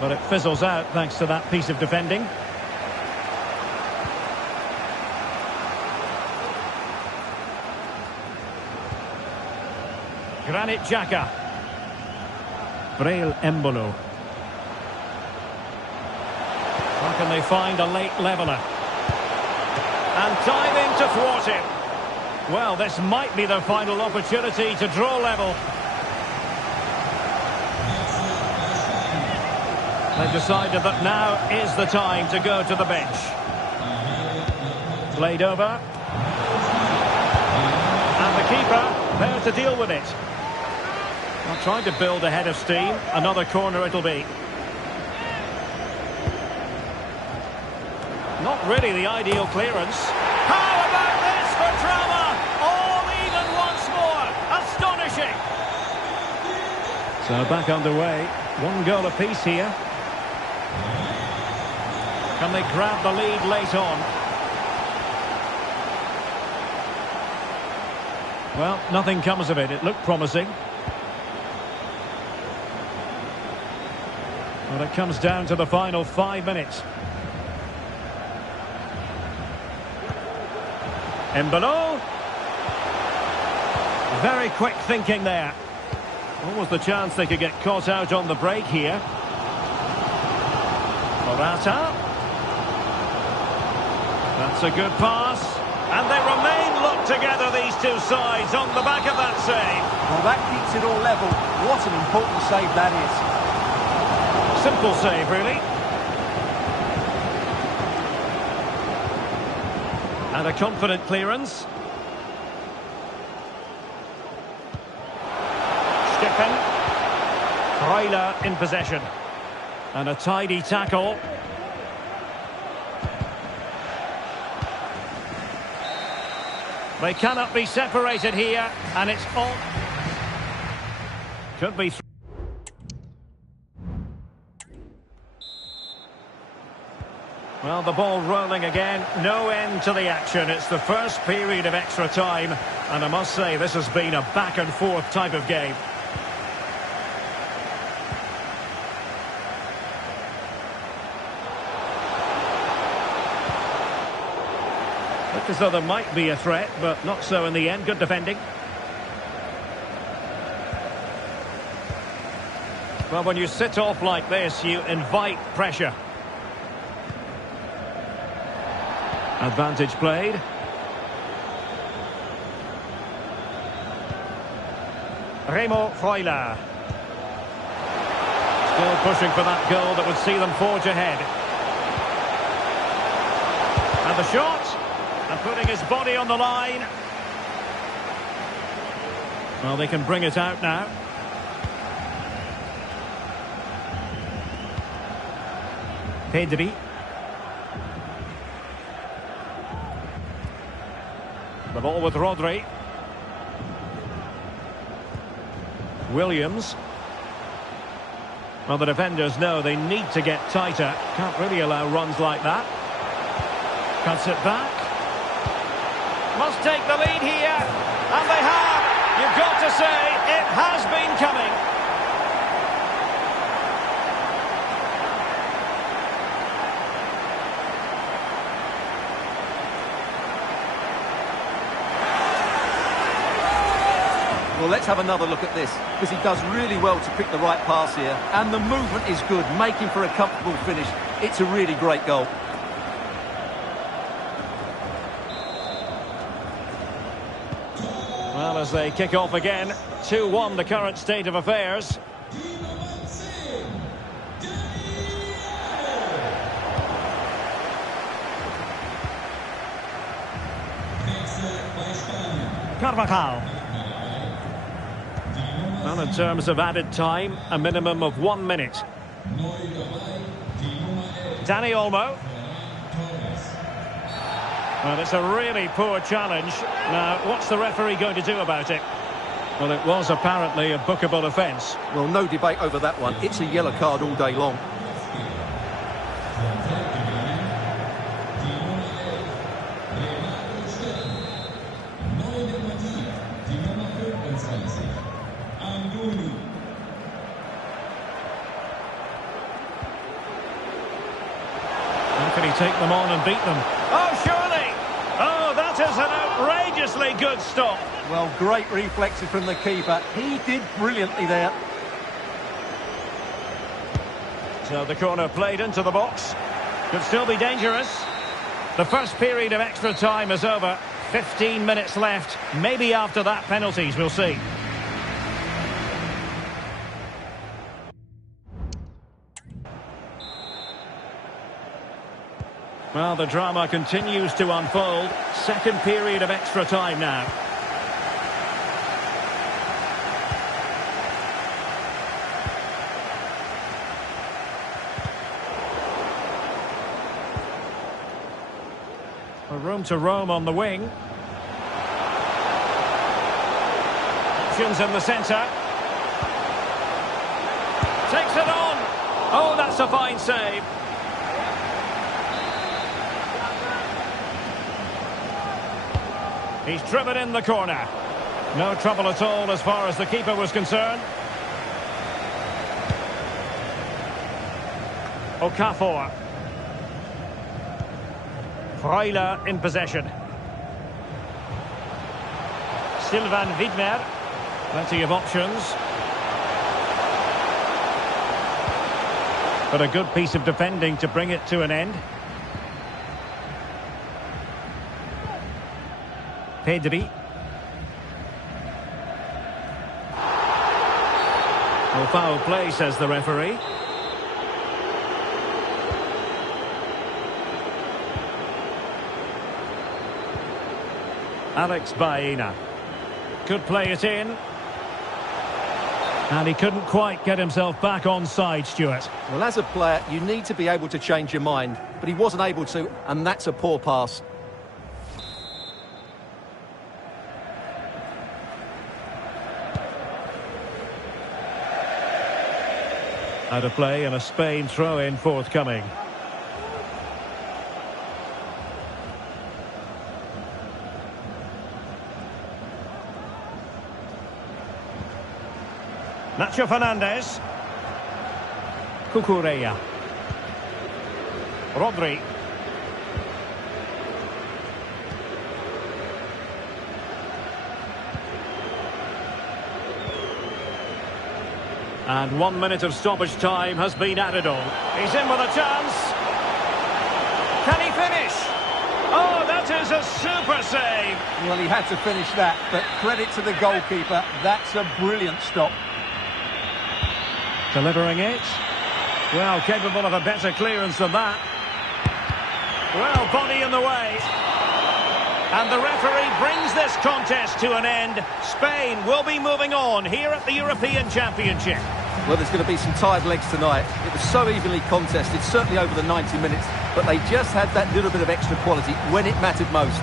But it fizzles out thanks to that piece of defending. Granit Xhaka. Braille Embolo. How can they find a late leveller? And diving to thwart him. Well, this might be their final opportunity to draw level. They've decided that now is the time to go to the bench. Played over. And the keeper there to deal with it. Well, trying to build a head of steam. Another corner it'll be. Not really the ideal clearance. How about this for drama? All even once more. Astonishing. So back underway. One goal apiece here. Can they grab the lead late on? Well, nothing comes of it. It looked promising. But it comes down to the final 5 minutes. Embolo. Very quick thinking there. What was the chance they could get caught out on the break here? Morata. That's a good pass. And they remain locked together, these two sides, on the back of that save. Well, that keeps it all level. What an important save that is. Simple save, really. And a confident clearance. Steffen. Roja in possession. And a tidy tackle. They cannot be separated here, and it's all... Could be... Well, the ball rolling again. No end to the action. It's the first period of extra time, and I must say this has been a back-and-forth type of game. Looked as though there might be a threat, but not so in the end. Good defending. Well, when you sit off like this, you invite pressure. Advantage played. Remo Freuler. Still pushing for that goal that would see them forge ahead. And the shot. And putting his body on the line. Well, they can bring it out now. Pedri. The ball with Rodri. Williams. Well, the defenders know they need to get tighter. Can't really allow runs like that. Cuts it back. Must take the lead here. And they have. You've got to say, it has been coming. Well, let's have another look at this, because he does really well to pick the right pass here. And the movement is good, making for a comfortable finish. It's a really great goal. Well, as they kick off again, 2-1 the current state of affairs. Carvajal. Well, in terms of added time, a minimum of 1 minute. Dani Olmo. Well, it's a really poor challenge. Now, what's the referee going to do about it? Well, it was apparently a bookable offence. Well, no debate over that one. It's a yellow card all day long. How can he take them on and beat them? Oh, surely! Oh, that is an outrageously good stop. Well, great reflexes from the keeper. He did brilliantly there. So the corner played into the box. Could still be dangerous. The first period of extra time is over. 15 minutes left. Maybe after that, penalties, we'll see. Well, the drama continues to unfold. Second period of extra time now. A room to roam on the wing. Options in the centre. Takes it on. Oh, that's a fine save. He's driven in the corner. No trouble at all as far as the keeper was concerned. Okafor. Freuler in possession. Sylvain Widmer. Plenty of options. But a good piece of defending to bring it to an end. Pedri. Well, foul play, says the referee. Alex Baena. Could play it in. And he couldn't quite get himself back on side, Stuart. Well, as a player, you need to be able to change your mind. But he wasn't able to, and that's a poor pass. Out of play and a Spain throw-in forthcoming. Nacho Fernandez. Cucurella. Rodri. And 1 minute of stoppage time has been added on. He's in with a chance. Can he finish? Oh, that is a super save. Well, he had to finish that, but credit to the goalkeeper. That's a brilliant stop. Delivering it. Well, capable of a better clearance than that. Well, body in the way. And the referee brings this contest to an end. Spain will be moving on here at the European Championship. Well, there's going to be some tired legs tonight. It was so evenly contested, certainly over the 90 minutes, but they just had that little bit of extra quality when it mattered most.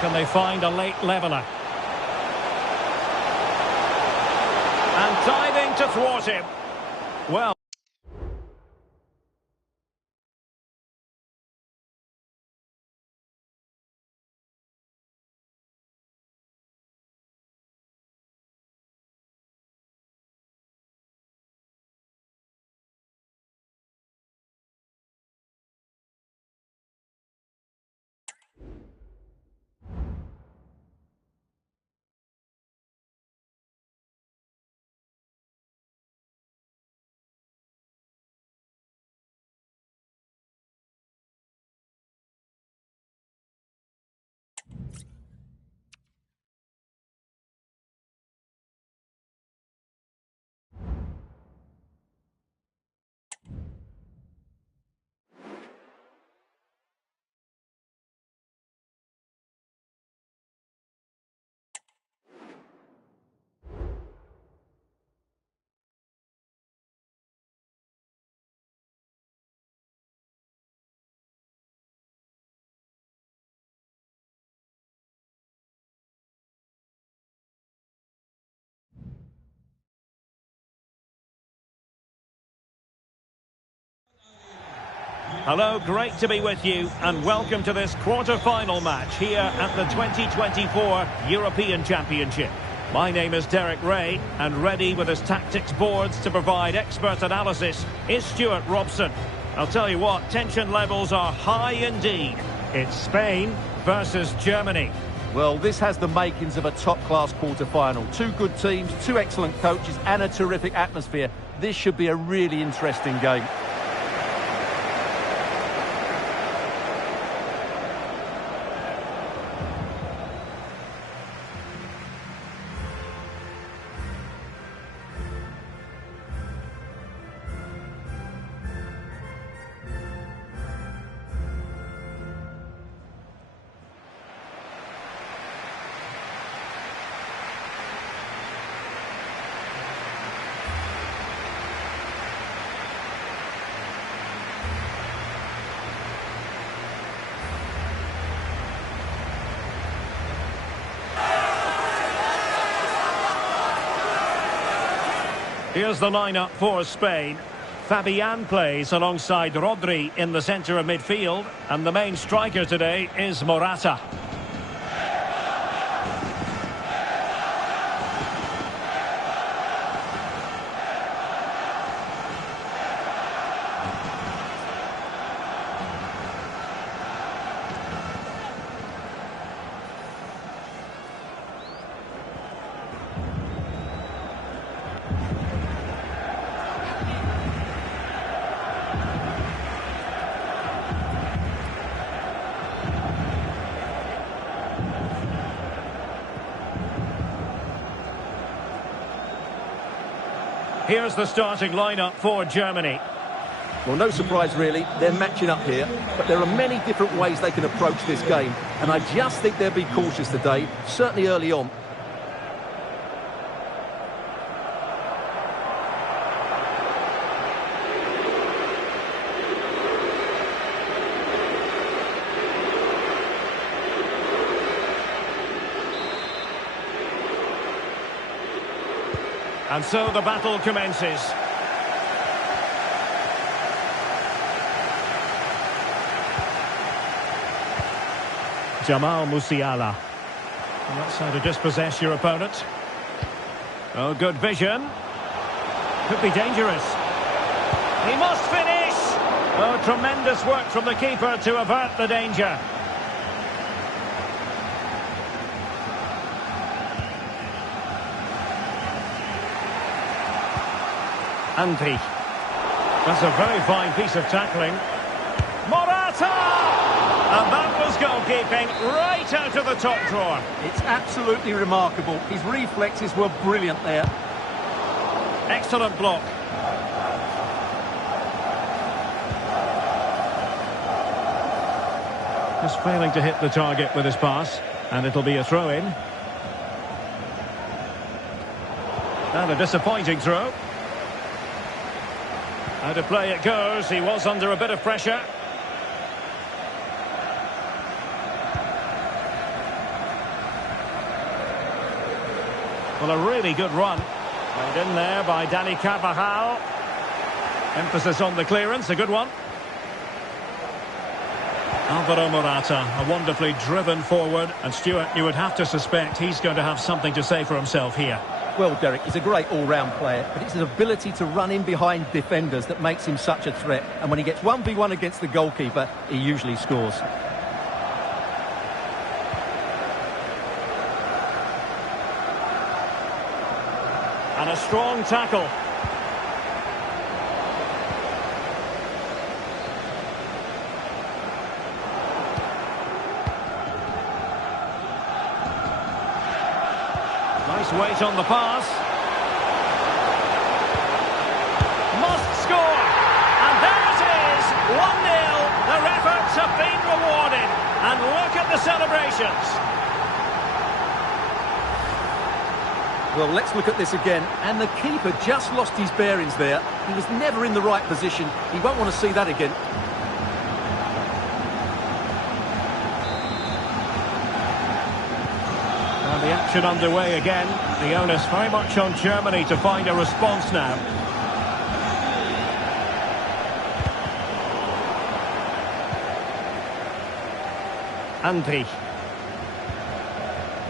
Can they find a late leveller? And diving to thwart him. Well... Hello, great to be with you and welcome to this quarter-final match here at the 2024 European Championship. My name is Derek Ray and ready with his tactics boards to provide expert analysis is Stuart Robson. I'll tell you what, tension levels are high indeed. It's Spain versus Germany. Well, this has the makings of a top-class quarter-final. Two good teams, two excellent coaches and a terrific atmosphere. This should be a really interesting game. Here's the lineup for Spain. Fabian plays alongside Rodri in the centre of midfield, and the main striker today is Morata. Here's the starting lineup for Germany. Well, no surprise really, they're matching up here, but there are many different ways they can approach this game, and I just think they'll be cautious today, certainly early on. And so the battle commences. Jamal Musiala. And that's how to dispossess your opponent. Oh, good vision. Could be dangerous. He must finish! Oh, tremendous work from the keeper to avert the danger. Andri. That's a very fine piece of tackling. Morata! And that was goalkeeping right out of the top drawer. It's absolutely remarkable. His reflexes were brilliant there. Excellent block. Just failing to hit the target with his pass. And it'll be a throw-in. And a disappointing throw. Out of play it goes. He was under a bit of pressure. Well, a really good run. Played in there by Dani Carvajal. Emphasis on the clearance, a good one. Alvaro Morata, a wonderfully driven forward. And Stuart, you would have to suspect he's going to have something to say for himself here. Well, Derek, he's a great all-round player, but it's his ability to run in behind defenders that makes him such a threat. And when he gets 1v1 against the goalkeeper, he usually scores. And a strong tackle. Nice weight on the pass. Must score. And there it is. 1-0. Their efforts have been rewarded. And look at the celebrations. Well, let's look at this again. And the keeper just lost his bearings there. He was never in the right position. He won't want to see that again. And the action underway again. The onus very much on Germany to find a response now. Andri.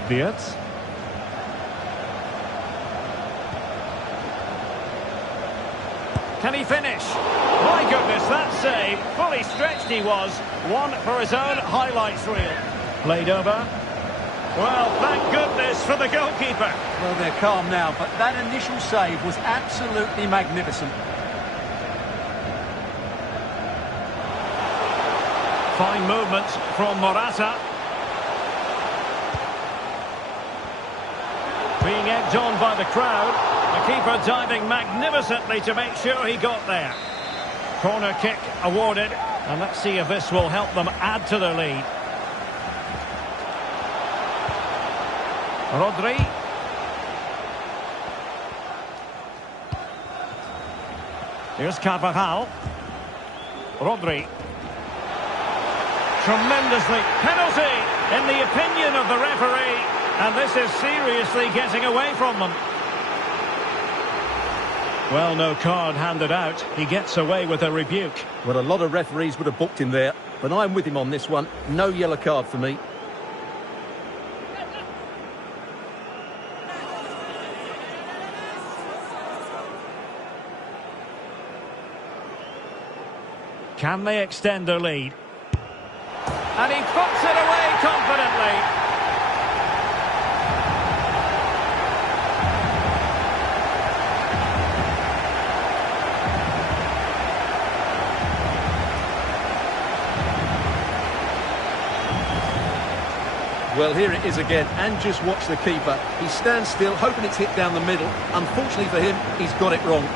Wirtz. Can he finish? My goodness, that save. Fully stretched he was. One for his own highlights reel. Played over. Well, thank goodness for the goalkeeper. Well, they're calm now, but that initial save was absolutely magnificent. Fine movement from Morata. Being egged on by the crowd. The keeper diving magnificently to make sure he got there. Corner kick awarded. And let's see if this will help them add to their lead. Rodri. Here's Carvajal. Rodri. Tremendously. Penalty in the opinion of the referee. And this is seriously getting away from them. Well, no card handed out. He gets away with a rebuke. Well, a lot of referees would have booked him there, but I'm with him on this one. No yellow card for me. Can they extend their lead? And he puts it away confidently. Well, here it is again, and just watch the keeper. He stands still, hoping it's hit down the middle. Unfortunately for him, he's got it wrong.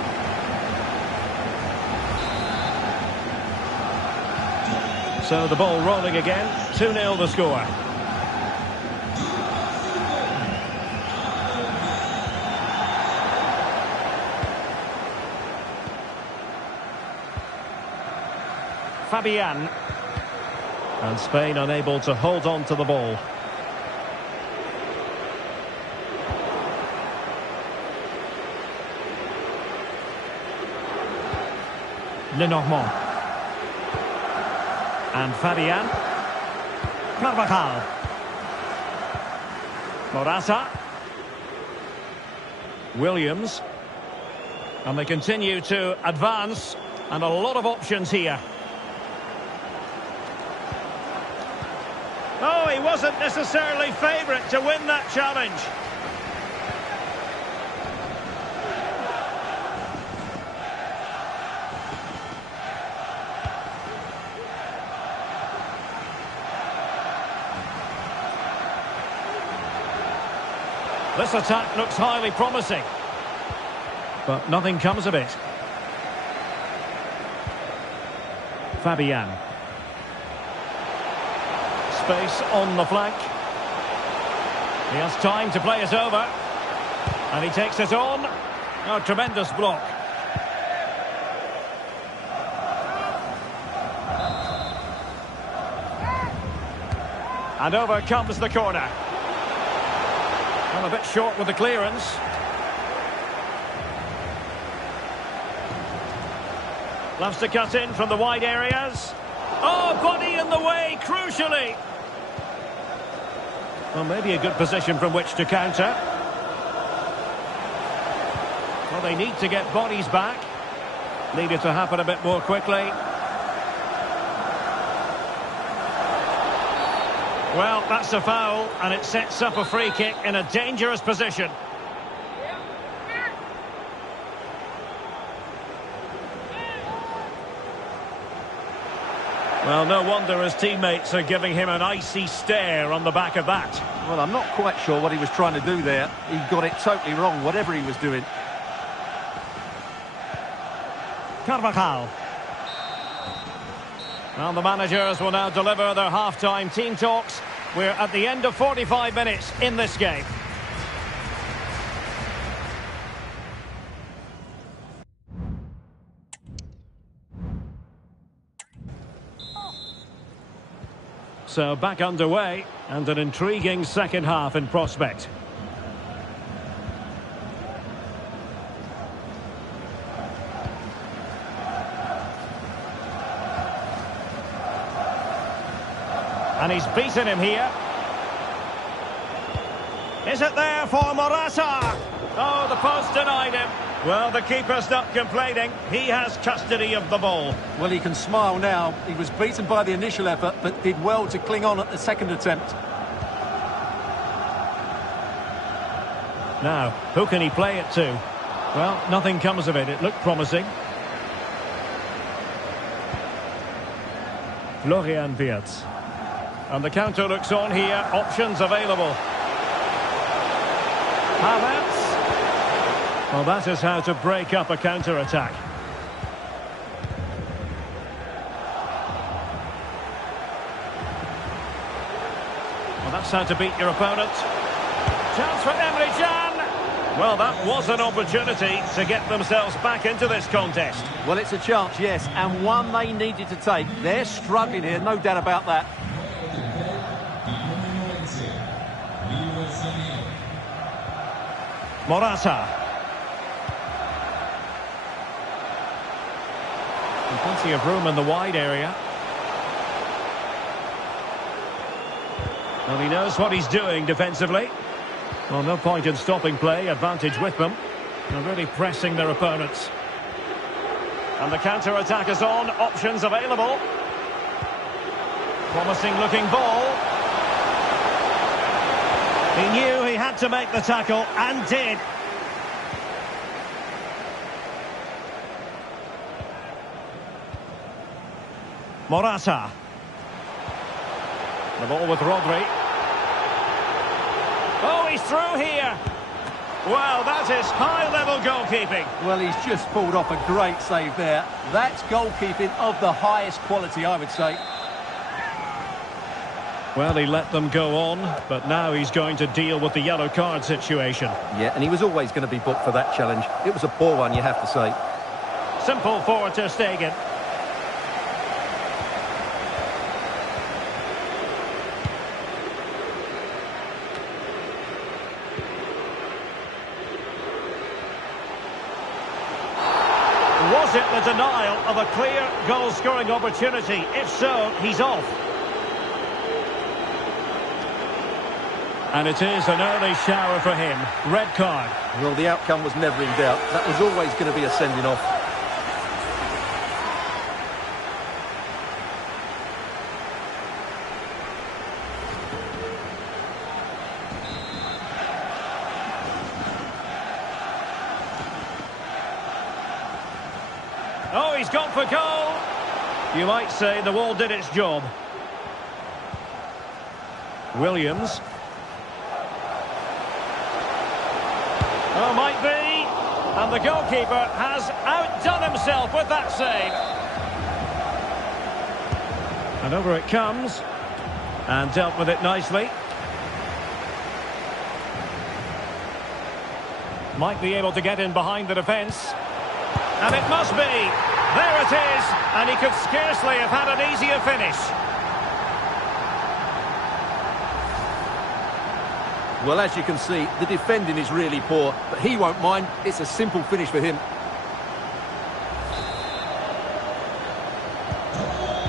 So the ball rolling again, 2-0 the score. Fabian. And Spain unable to hold on to the ball. Lenormand. And Fabian. Carvajal. Morata. Williams. And they continue to advance. And a lot of options here. Oh, he wasn't necessarily favourite to win that challenge. This attack looks highly promising, but nothing comes of it. Fabian. Space on the flank. He has time to play it over. And he takes it on. Oh, tremendous block. And over comes the corner. Well, a bit short with the clearance. Loves to cut in from the wide areas. Oh, body in the way, crucially. Well, maybe a good position from which to counter. Well, they need to get bodies back. Need it to happen a bit more quickly. Well, that's a foul, and it sets up a free kick in a dangerous position. Well, no wonder his teammates are giving him an icy stare on the back of that. Well, I'm not quite sure what he was trying to do there. He got it totally wrong, whatever he was doing. Carvajal. Well, the managers will now deliver their half-time team talks. We're at the end of 45 minutes in this game. So back underway, and an intriguing second half in prospect. And he's beaten him here. Is it there for Morata? Oh, the post denied him. Well, the keeper's not complaining. He has custody of the ball. Well, he can smile now. He was beaten by the initial effort, but did well to cling on at the second attempt. Now, who can he play it to? Well, nothing comes of it. It looked promising. Florian Wirtz. And the counter looks on here. Options available. Havertz. Well, that is how to break up a counter-attack. Well, that's how to beat your opponent. Chance for Emre Can. Well, that was an opportunity to get themselves back into this contest. Well, it's a chance, yes, and one they needed to take. They're struggling here, no doubt about that. Morata. And plenty of room in the wide area. Well, he knows what he's doing defensively. Well, no point in stopping play. Advantage with them. They're really pressing their opponents. And the counter-attack is on. Options available. Promising looking ball. He knew he had to make the tackle, and did. Morata. The ball with Rodri. Oh, he's through here. Well, that is high-level goalkeeping. Well, he's just pulled off a great save there. That's goalkeeping of the highest quality, I would say. Well, he let them go on, but now he's going to deal with the yellow card situation. Yeah, and he was always going to be booked for that challenge. It was a poor one, you have to say. Simple for Ter Stegen. Was it the denial of a clear goal-scoring opportunity? If so, he's off. And it is an early shower for him. Red card. Well, the outcome was never in doubt. That was always going to be a sending off. Oh, Oh, he's gone for goal. You might say the wall did its job. Williams. Oh, might be. And the goalkeeper has outdone himself with that save. And over it comes. And dealt with it nicely. Might be able to get in behind the defence. And it must be. There it is. And he could scarcely have had an easier finish. Well, as you can see, the defending is really poor, but he won't mind. It's a simple finish for him.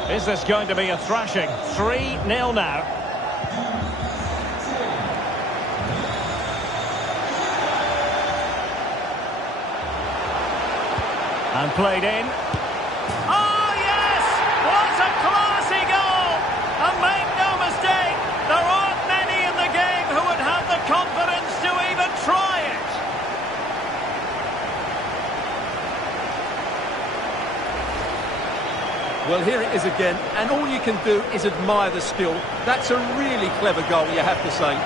Is this going to be a thrashing? 3-0 now. And played in. Oh, yes! What a classy goal! And make no mistake, there aren't many in the game who would have the confidence to even try it. Well, here it is again, and all you can do is admire the skill. That's a really clever goal, you have to say.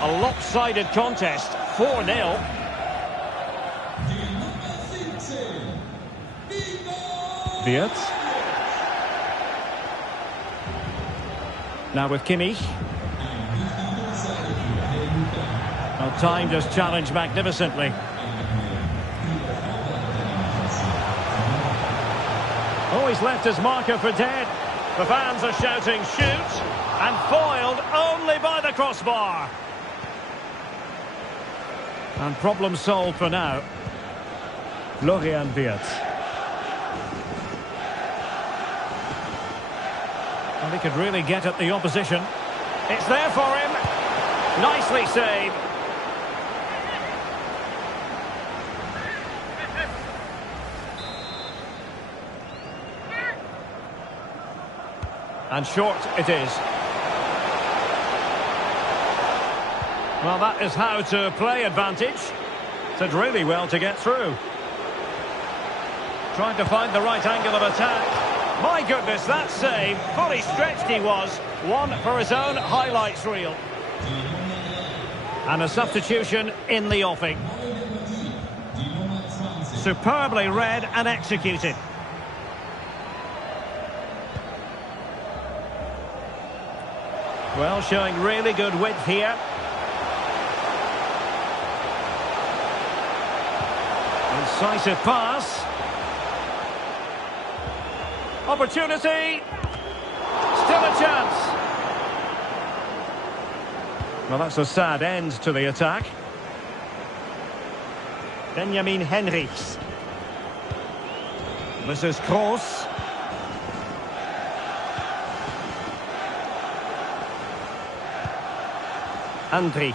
A lopsided contest, 4-0. Wirtz. Now with Kimmich. Well, timed his challenge magnificently. Oh, he's left his marker for dead. The fans are shouting shoot, and foiled only by the crossbar. And problem solved for now. Florian Wirtz. Well, he could really get at the opposition. It's there for him. Nicely saved. And short it is. Well, that is how to play advantage. Did really well to get through. Trying to find the right angle of attack. My goodness, that save. Fully stretched he was. One for his own highlights reel. And a substitution in the offing. Superbly read and executed. Well, showing really good width here. Incisive pass. Opportunity. Still a chance. Well, that's a sad end to the attack. Benjamin Henrichs. This is Kroos. Andrich.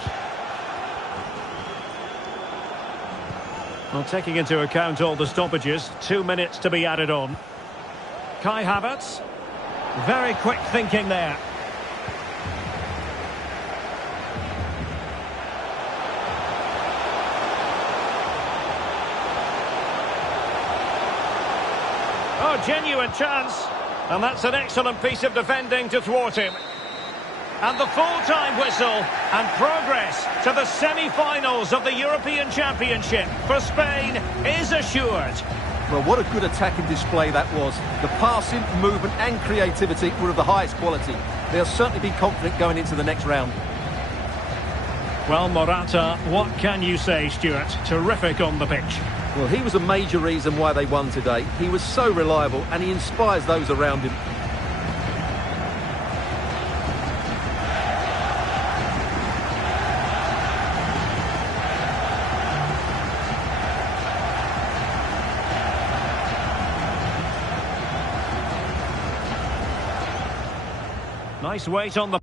Well, taking into account all the stoppages, 2 minutes to be added on. Kai Havertz. Very quick thinking there. Oh, genuine chance. And that's an excellent piece of defending to thwart him. And the full-time whistle, and progress to the semi-finals of the European Championship for Spain is assured. Well, what a good attacking display that was. The passing, movement and creativity were of the highest quality. They'll certainly be confident going into the next round. Well, Morata, what can you say, Stuart? Terrific on the pitch. Well, he was a major reason why they won today. He was so reliable and he inspires those around him. Nice weight on the...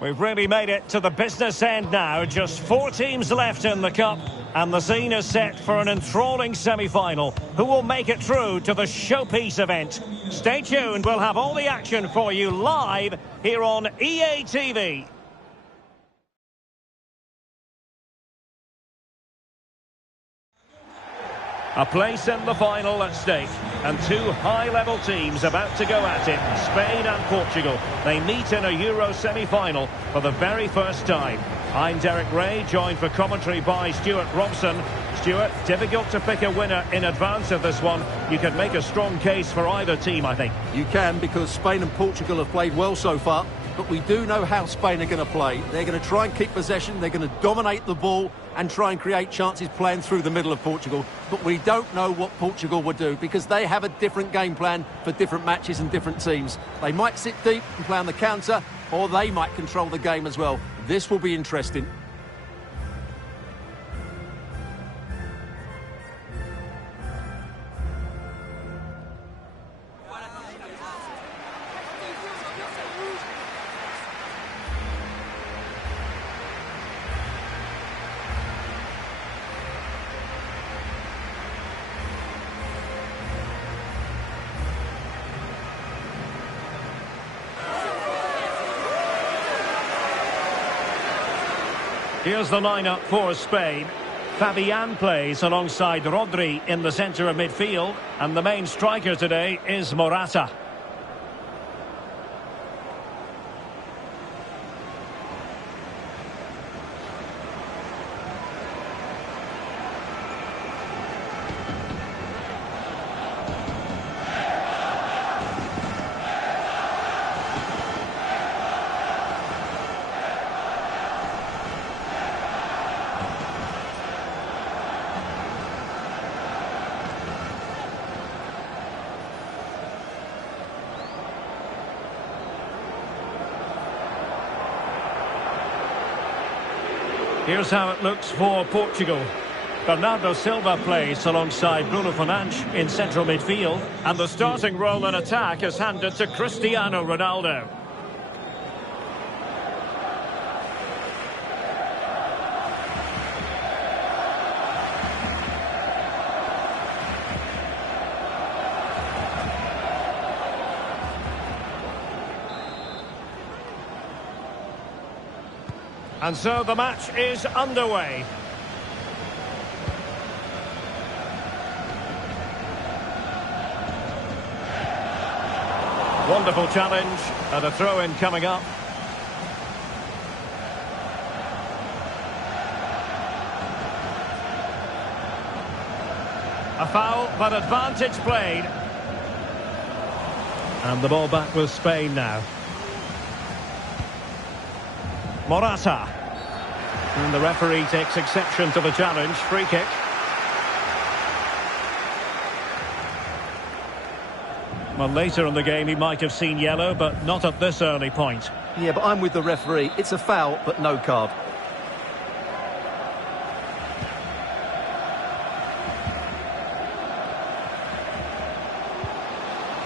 We've really made it to the business end now. Just 4 teams left in the Cup. And the scene is set for an enthralling semi-final. Who will make it through to the showpiece event? Stay tuned. We'll have all the action for you live here on EA TV. A place in the final at stake, and 2 high-level teams about to go at it, Spain and Portugal. They meet in a Euro semi-final for the very first time. I'm Derek Ray, joined for commentary by Stuart Robson. Stuart, difficult to pick a winner in advance of this one. You can make a strong case for either team, I think. You can, because Spain and Portugal have played well so far, but we do know how Spain are going to play. They're going to try and keep possession, they're going to dominate the ball and try and create chances playing through the middle of Portugal. But we don't know what Portugal will do, because they have a different game plan for different matches and different teams. They might sit deep and play on the counter, or they might control the game as well. This will be interesting. Here's the lineup for Spain. Fabian plays alongside Rodri in the centre of midfield, and the main striker today is Morata. Here's how it looks for Portugal. Bernardo Silva plays alongside Bruno Fernandes in central midfield, and the starting role in attack is handed to Cristiano Ronaldo. And so the match is underway. Wonderful challenge, and a throw-in coming up. A foul, but advantage played. And the ball back with Spain now. Morata. And the referee takes exception to the challenge. Free kick. Well, later in the game he might have seen yellow, but not at this early point. Yeah, but I'm with the referee. It's a foul, but no card.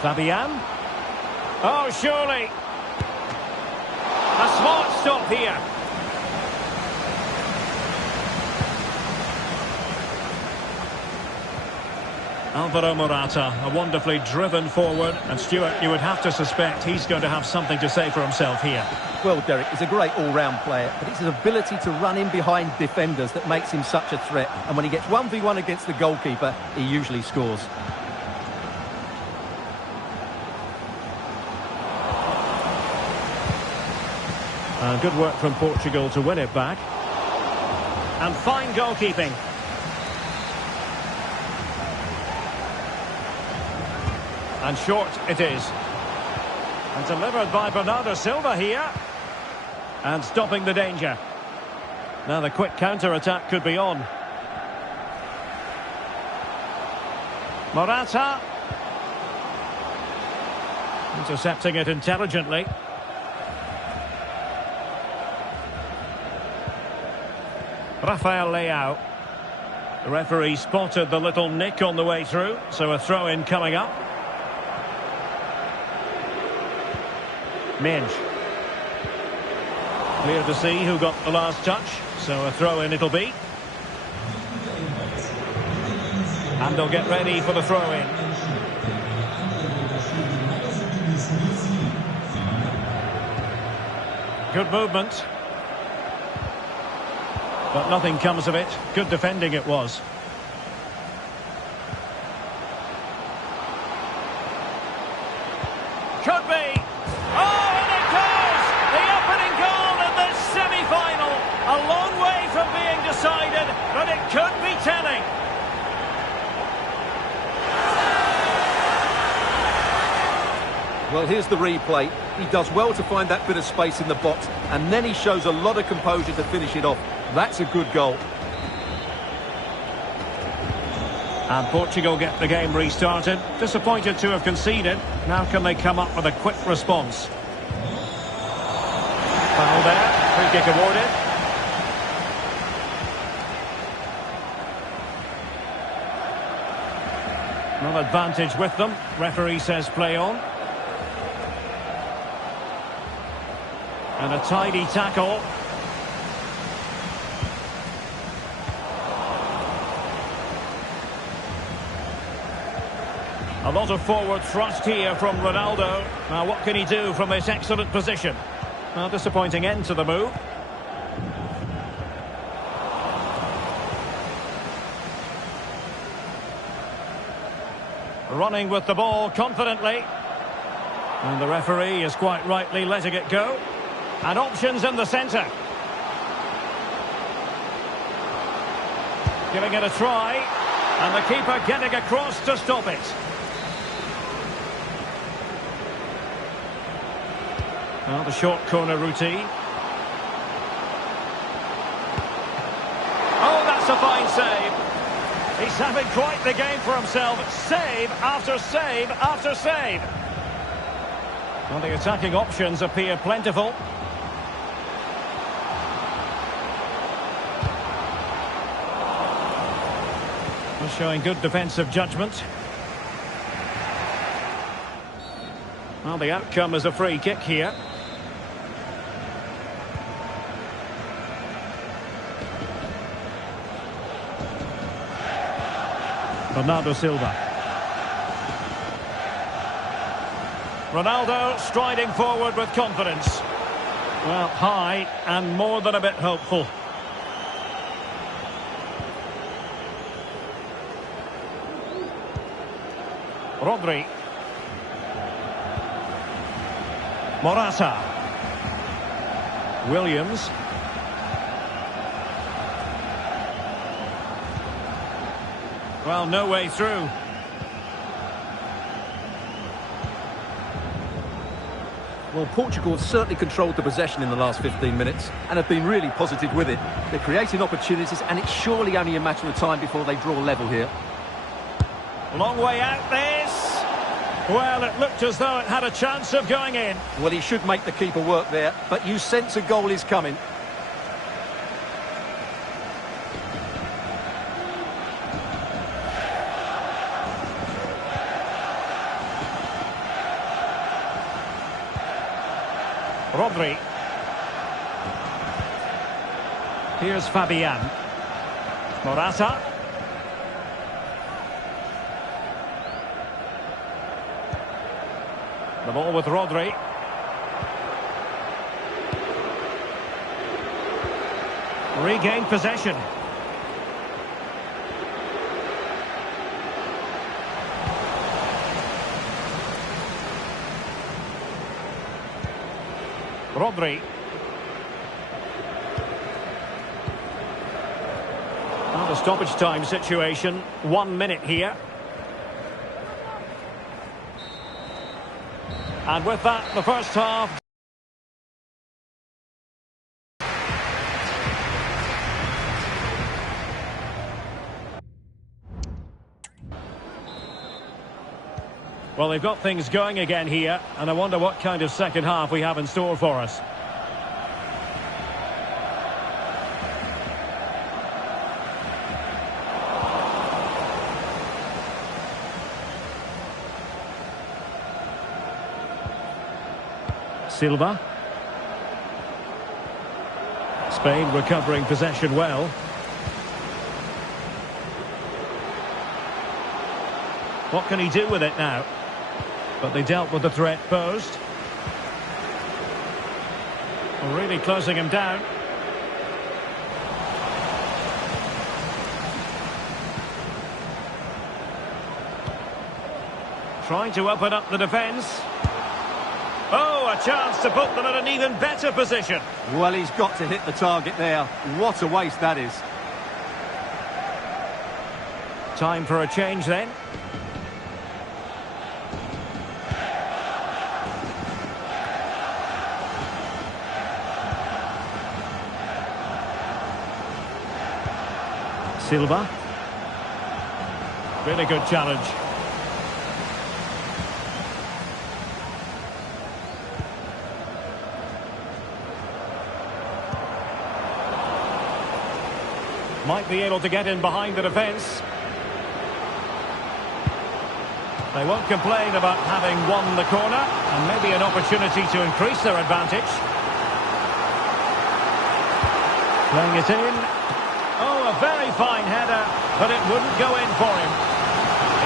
Fabian. Oh, surely. A smart stop here. Alvaro Morata, a wonderfully driven forward. And Stuart, you would have to suspect he's going to have something to say for himself here. Well, Derek, he's a great all-round player, but it's his ability to run in behind defenders that makes him such a threat. And when he gets 1v1 against the goalkeeper, he usually scores. Good work from Portugal to win it back. And fine goalkeeping. And short it is. And delivered by Bernardo Silva here. And stopping the danger. Now the quick counter-attack could be on. Morata. Intercepting it intelligently. Rafael Leao. The referee spotted the little nick on the way through, so a throw-in coming up. Minge. Clear to see who got the last touch, so a throw-in it'll be. And they'll get ready for the throw-in. Good movement. But nothing comes of it. Good defending it was. Could be. Oh, and it goes! The opening goal in this semi-final. A long way from being decided, but it could be telling. Well, here's the replay. He does well to find that bit of space in the box, and then he shows a lot of composure to finish it off. That's a good goal. And Portugal get the game restarted. Disappointed to have conceded. Now can they come up with a quick response? Foul there. Free kick awarded. No advantage with them. Referee says play on. And a tidy tackle. A lot of forward thrust here from Ronaldo. Now what can he do from this excellent position? Well, disappointing end to the move. Running with the ball confidently. And the referee is quite rightly letting it go. And options in the centre. Giving it a try. And the keeper getting across to stop it. Well, the short corner routine. Oh, that's a fine save. He's having quite the game for himself. Save after save after save. Well, the attacking options appear plentiful. Well, showing good defensive judgment. Well, the outcome is a free kick here. Bernardo Silva. Ronaldo striding forward with confidence. Well, high and more than a bit hopeful. Rodri. Morata. Williams. Well, no way through. Well, Portugal have certainly controlled the possession in the last 15 minutes and have been really positive with it. They're creating opportunities, and it's surely only a matter of time before they draw level here. Long way out this. Well, it looked as though it had a chance of going in. Well, he should make the keeper work there, but you sense a goal is coming. Rodri. Here's Fabian. Morata. The ball with Rodri. Regained possession. Rodri. Well, the stoppage time situation. 1 minute here. And with that, the first half. Well, they've got things going again here, and I wonder what kind of second half we have in store for us. Silva. Spain recovering possession well. What can he do with it now? But they dealt with the threat posed. Really closing him down. Trying to open up the defence. Oh, a chance to put them in an even better position. Well, he's got to hit the target there. What a waste that is. Time for a change then. Silva. Really good challenge. Might be able to get in behind the defence. They won't complain about having won the corner, and maybe an opportunity to increase their advantage. Playing it in. Oh, a very fine header, but it wouldn't go in for him.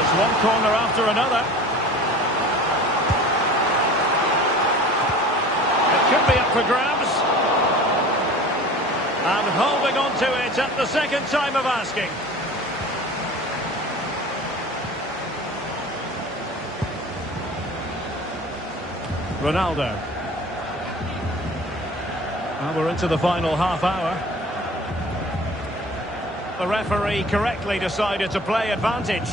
It's one corner after another. It could be up for grabs. And holding on to it at the second time of asking. Ronaldo. Well, we're into the final half hour. The referee correctly decided to play advantage.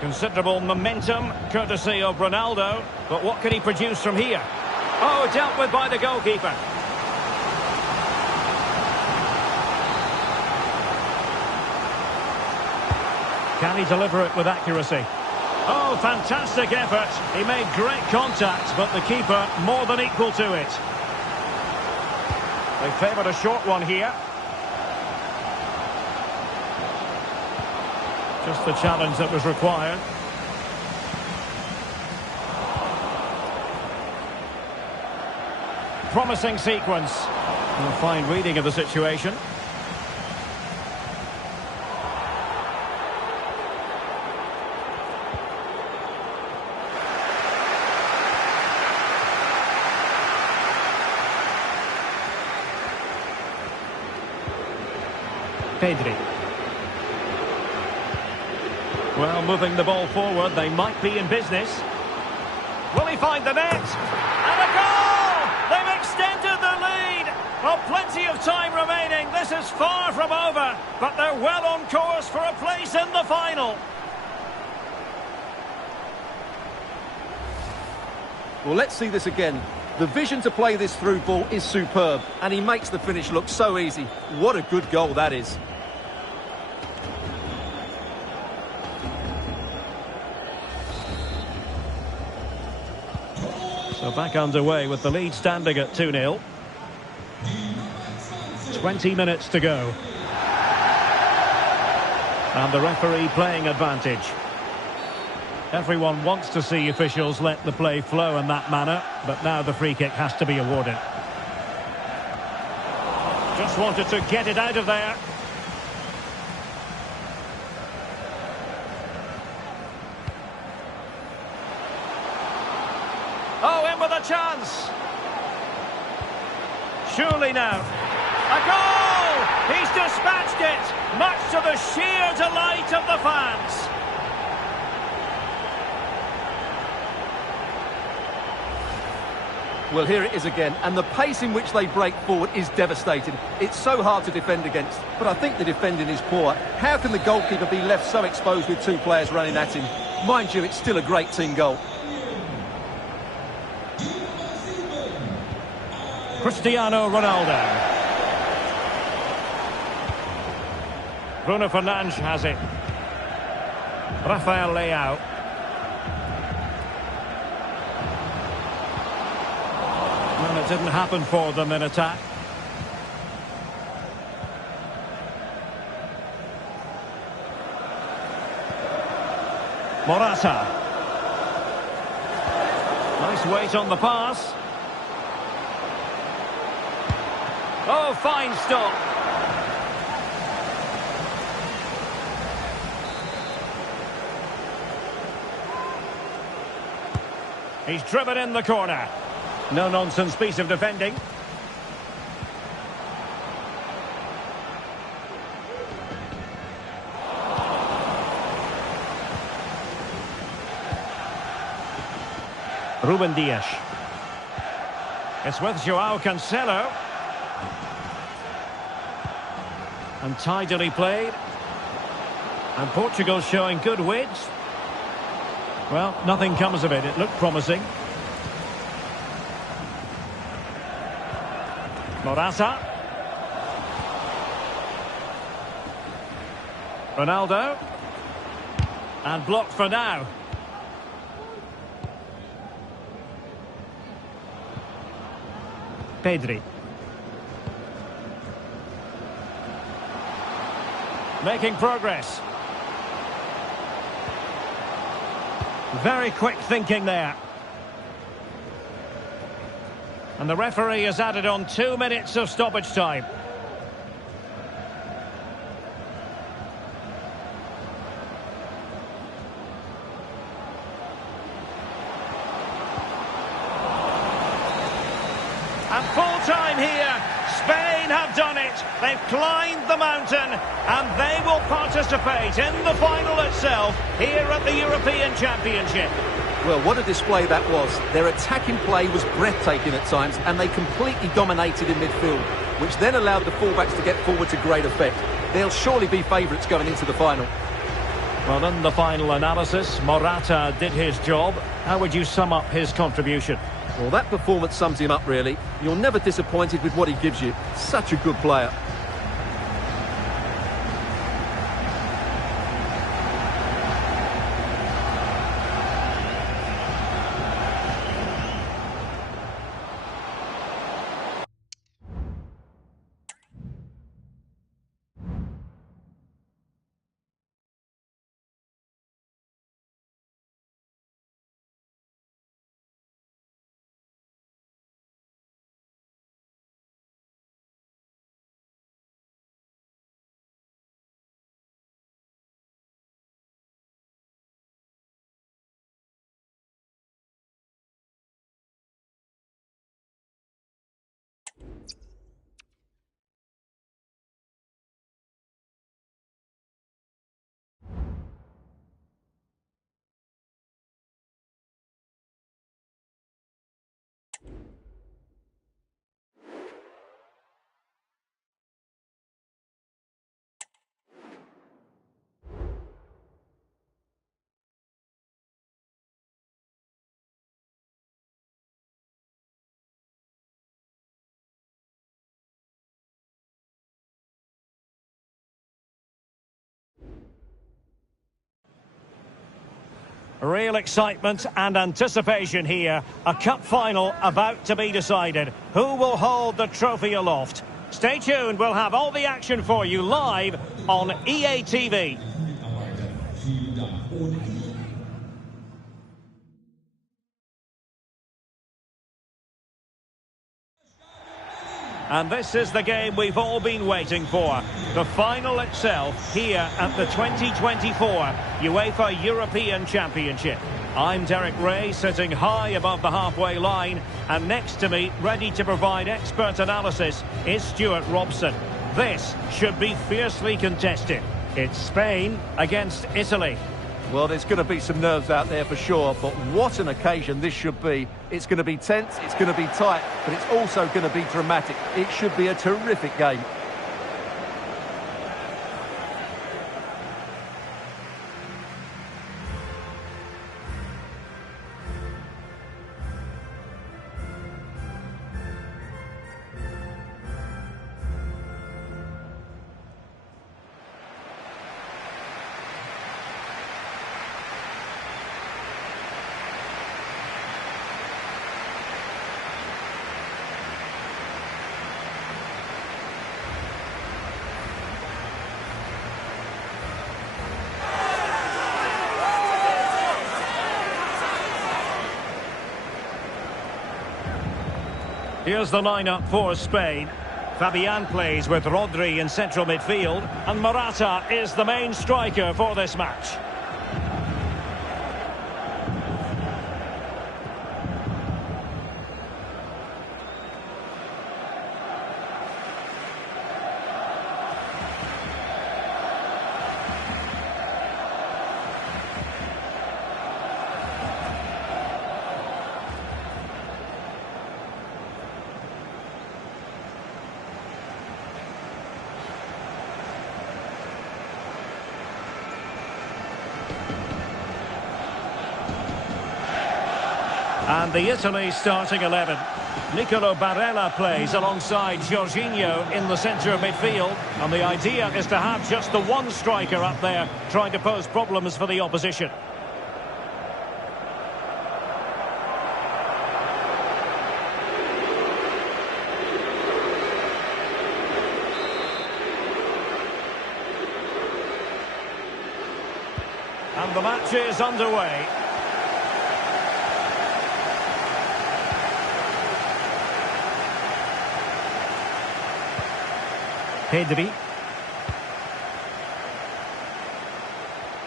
Considerable momentum, courtesy of Ronaldo. But what can he produce from here? Oh, dealt with by the goalkeeper. Can he deliver it with accuracy? Oh, fantastic effort. He made great contact, but the keeper more than equal to it. They favoured a short one here. Just the challenge that was required. Promising sequence. A fine reading of the situation. Pedri. Well, moving the ball forward, they might be in business. Will he find the net? And a goal! They've extended the lead! Well, plenty of time remaining. This is far from over, but they're well on course for a place in the final. Well, let's see this again. The vision to play this through ball is superb, and he makes the finish look so easy. What a good goal that is. So back underway with the lead standing at 2-0. 20 minutes to go. And the referee playing advantage. Everyone wants to see officials let the play flow in that manner, but now the free kick has to be awarded. Just wanted to get it out of there. Oh, in with a chance. Surely now. A goal! He's dispatched it, much to the sheer delight of the fans. Well, here it is again, and the pace in which they break forward is devastating. It's so hard to defend against, but I think the defending is poor. How can the goalkeeper be left so exposed with two players running at him? Mind you, it's still a great team goal. Cristiano Ronaldo. Bruno Fernandes has it. Rafael Leao. Well, it didn't happen for them in attack. Morata. Nice weight on the pass. Oh, fine stop. He's driven in the corner. No-nonsense piece of defending. Ruben Dias. It's with João Cancelo. And tidily played. And Portugal showing good width. Well, nothing comes of it. It looked promising. Morata. Ronaldo. And blocked for now. Pedri. Making progress. Very quick thinking there. And the referee has added on 2 minutes of stoppage time. And full time here. Spain have done it. They've climbed the mountain and they will participate in the final itself here at the European Championship. Well, what a display that was. Their attacking play was breathtaking at times and they completely dominated in midfield, which then allowed the fullbacks to get forward to great effect. They'll surely be favourites going into the final. Well, in the final analysis, Morata did his job. How would you sum up his contribution? Well, that performance sums him up, really. You're never disappointed with what he gives you. Such a good player. Real excitement and anticipation here. A cup final about to be decided. Who will hold the trophy aloft? Stay tuned, we'll have all the action for you live on EA TV. And this is the game we've all been waiting for. The final itself here at the 2024 UEFA European Championship. I'm Derek Ray, sitting high above the halfway line. And next to me, ready to provide expert analysis, is Stuart Robson. This should be fiercely contested. It's Spain against Italy. Well, there's going to be some nerves out there for sure, but what an occasion this should be. It's going to be tense, it's going to be tight, but it's also going to be dramatic. It should be a terrific game. Here's the lineup for Spain. Fabian plays with Rodri in central midfield, and Morata is the main striker for this match. And the Italy starting 11. Nicolo Barella plays alongside Jorginho in the centre of midfield. And the idea is to have just the one striker up there trying to pose problems for the opposition. And the match is underway. Pedri.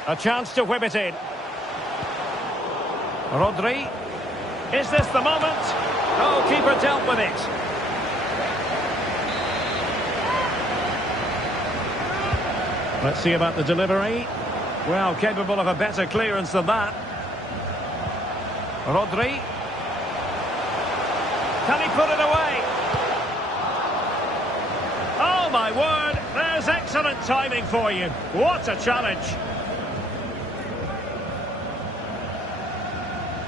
A chance to whip it in. Rodri. Is this the moment? Oh, keeper dealt with it. Let's see about the delivery. Well, capable of a better clearance than that. Rodri. Can he put it away? Oh my word, there's excellent timing for you. What a challenge.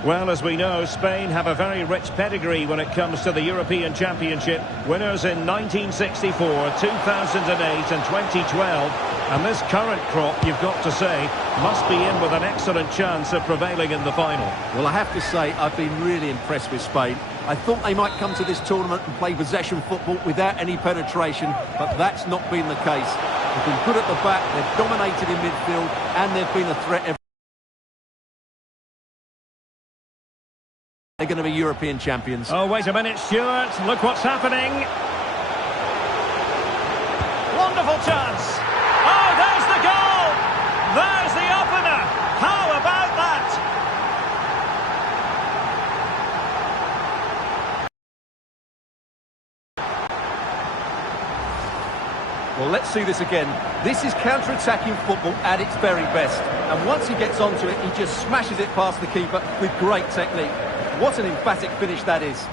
Well, as we know, Spain have a very rich pedigree when it comes to the European Championship. Winners in 1964, 2008 and 2012. And this current crop, you've got to say, must be in with an excellent chance of prevailing in the final. Well, I have to say, I've been really impressed with Spain. I thought they might come to this tournament and play possession football without any penetration, but that's not been the case. They've been good at the back, they've dominated in midfield, and they've been a threat. They're going to be European champions. Oh, wait a minute, Stuart. Look what's happening. Wonderful chance. Oh, there's the goal. There's the opener. How about that? Well, let's see this again. This is counter-attacking football at its very best. And once he gets onto it, he just smashes it past the keeper with great technique. What an emphatic finish that is.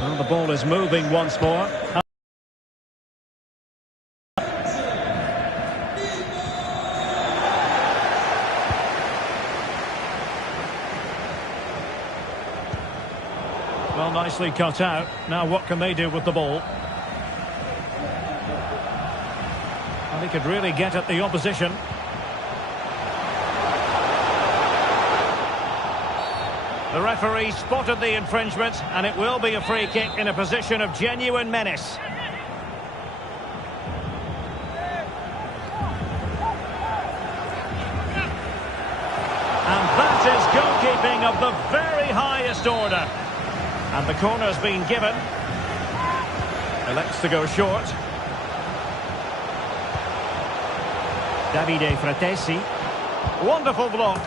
Well, the ball is moving once more. Well, nicely cut out. Now what can they do with the ball? Well, he could really get at the opposition. The referee spotted the infringement, and it will be a free kick in a position of genuine menace. And that is goalkeeping of the very highest order. And the corner's been given. Elects to go short. Davide Fratesi. Wonderful block.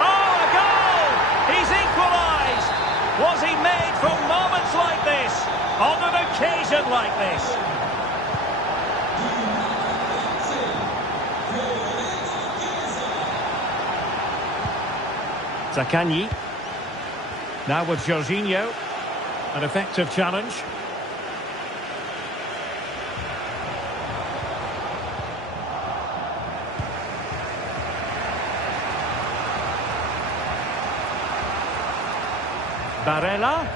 Oh, a goal! He's equalised! Was he made for moments like this? On an occasion like this? Zaccagni. Now with Jorginho. An effective challenge. Barella.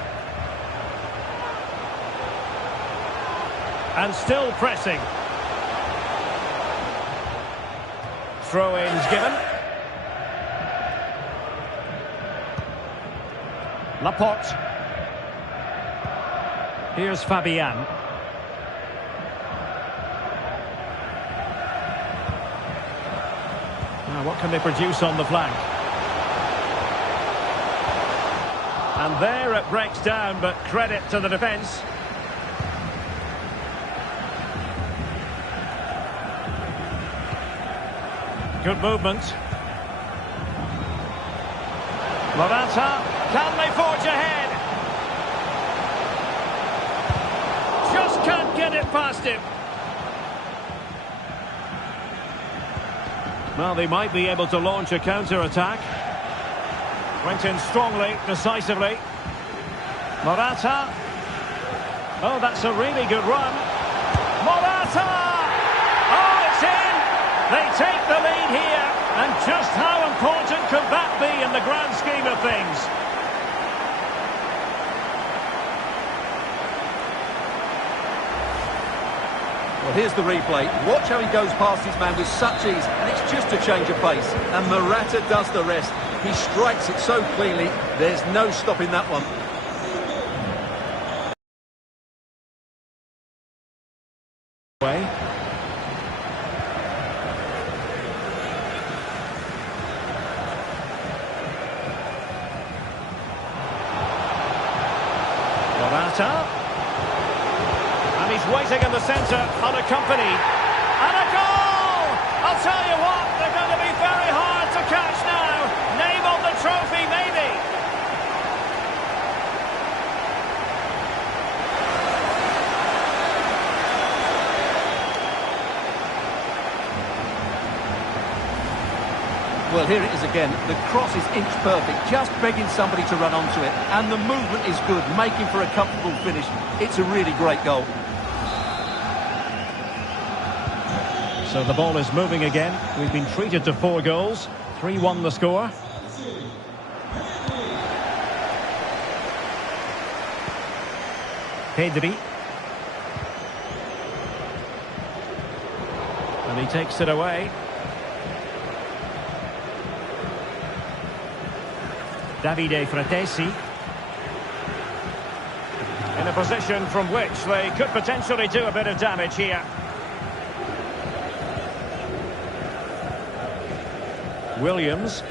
And still pressing. Throw-ins given. Laporte. Here's Fabian. Now, what can they produce on the flank? And there it breaks down, but credit to the defence. Good movement. Morata, can they forge ahead? Just can't get it past him. Well, they might be able to launch a counter-attack. Went in strongly, decisively. Morata. Oh, that's a really good run. Morata! Oh, it's in! They take the lead here. And just how important could that be in the grand scheme of things? Well, here's the replay. Watch how he goes past his man with such ease, and it's just a change of pace. And Morata does the rest. He strikes it so cleanly, there's no stopping that one. Morata. And he's waiting in the centre, unaccompanied. And a goal! I'll tell you what, they're going to be very hard to catch now. Name on the trophy, maybe. Well, here it is again. The cross is inch perfect, just begging somebody to run onto it. And the movement is good, making for a comfortable finish. It's a really great goal. So the ball is moving again. We've been treated to 4 goals. 3-1 the score. Pedri. And he takes it away. Davide Fratesi. In a position from which they could potentially do a bit of damage here. Williams.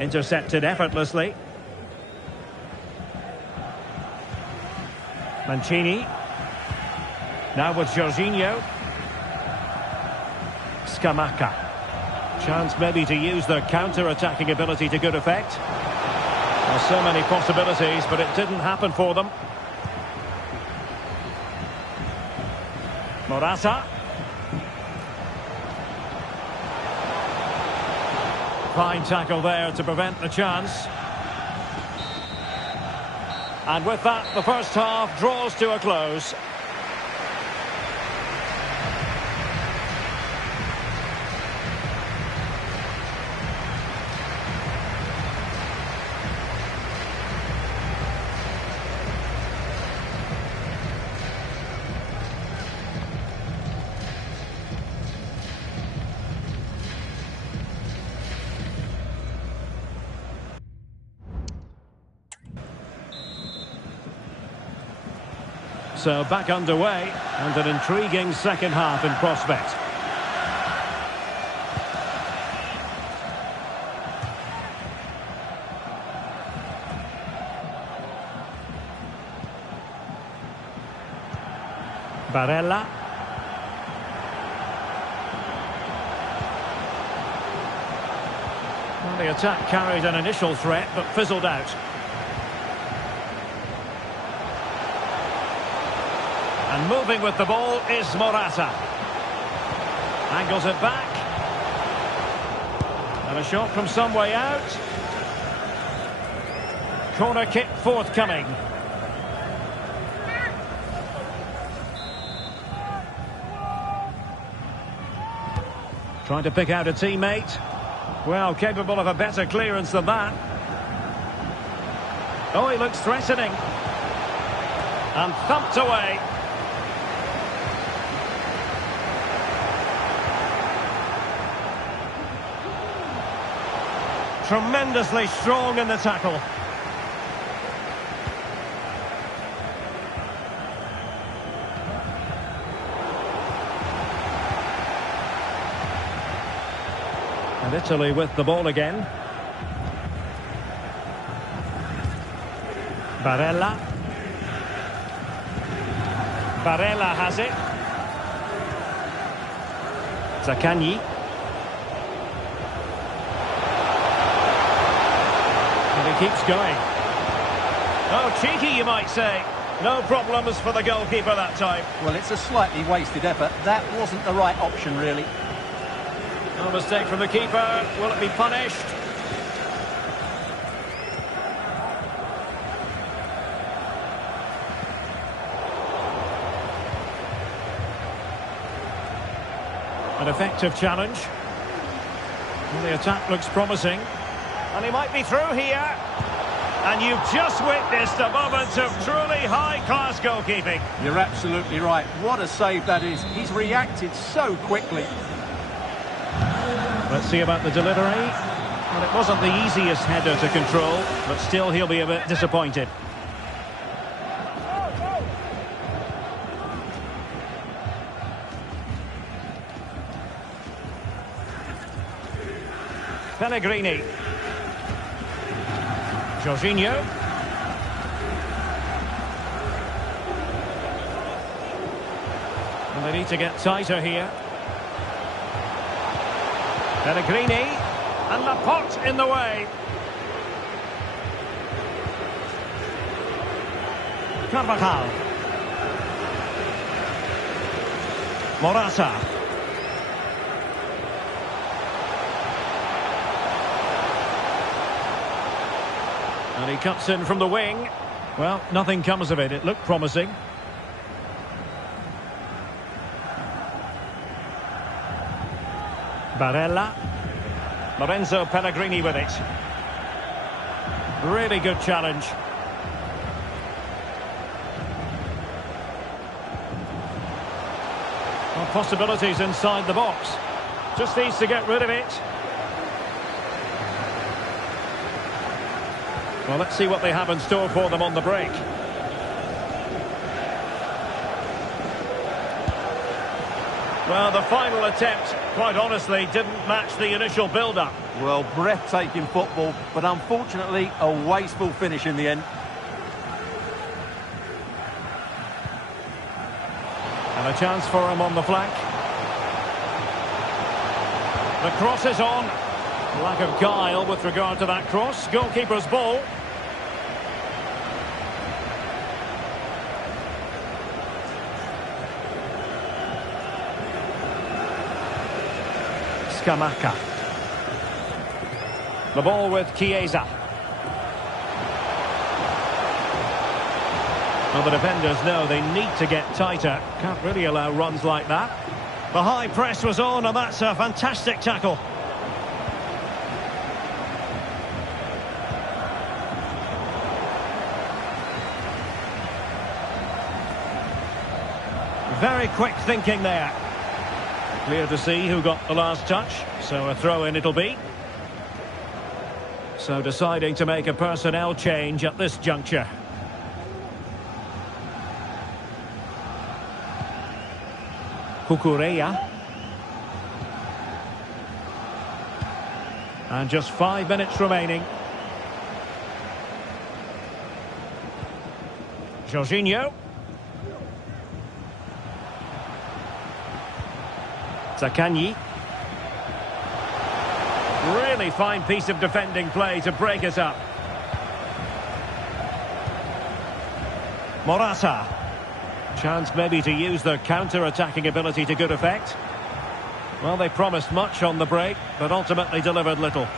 Intercepted effortlessly. Mancini. Now with Jorginho. Scamacca. Chance maybe to use their counter-attacking ability to good effect. There's so many possibilities, but it didn't happen for them. Morata. Fine tackle there to prevent the chance. And with that, the first half draws to a close. So back underway, and an intriguing second half in prospect. Barella. Well, the attack carried an initial threat, but fizzled out. And moving with the ball is Morata. Angles it back. And a shot from some way out. Corner kick forthcoming. Trying to pick out a teammate. Well, capable of a better clearance than that. Oh, he looks threatening. And thumped away. Tremendously strong in the tackle. And Italy with the ball again. Barella. Barella has it. Zaccagni. And he keeps going. Oh, cheeky, you might say. No problems for the goalkeeper that time. Well, it's a slightly wasted effort. That wasn't the right option, really. No mistake from the keeper. Will it be punished? An effective challenge. And the attack looks promising. And he might be through here. And you've just witnessed a moment of truly high-class goalkeeping. You're absolutely right. What a save that is. He's reacted so quickly. Let's see about the delivery. Well, it wasn't the easiest header to control, but still he'll be a bit disappointed. Pellegrini. Jorginho. And they need to get tighter here. Pellegrini. And Laporte in the way. Carvajal. Morata. And he cuts in from the wing. Well, nothing comes of it. It looked promising. Barella. Lorenzo Pellegrini with it. Really good challenge. Well, possibilities inside the box. Just needs to get rid of it. Well, let's see what they have in store for them on the break. Well, the final attempt, quite honestly, didn't match the initial build-up. Well, breathtaking football, but unfortunately a wasteful finish in the end. And a chance for him on the flank. The cross is on. Lack of guile with regard to that cross. Goalkeeper's ball. Scamacca. The ball with Chiesa. Well, the defenders know they need to get tighter. Can't really allow runs like that. The high press was on, and that's a fantastic tackle. Very quick thinking there. Clear to see who got the last touch, so a throw-in it'll be. So deciding to make a personnel change at this juncture. Cucurella. And just 5 minutes remaining. Jorginho. Zaccagni. Really fine piece of defending play to break us up. Morata. Chance maybe to use their counter-attacking ability to good effect. Well, they promised much on the break, but ultimately delivered little.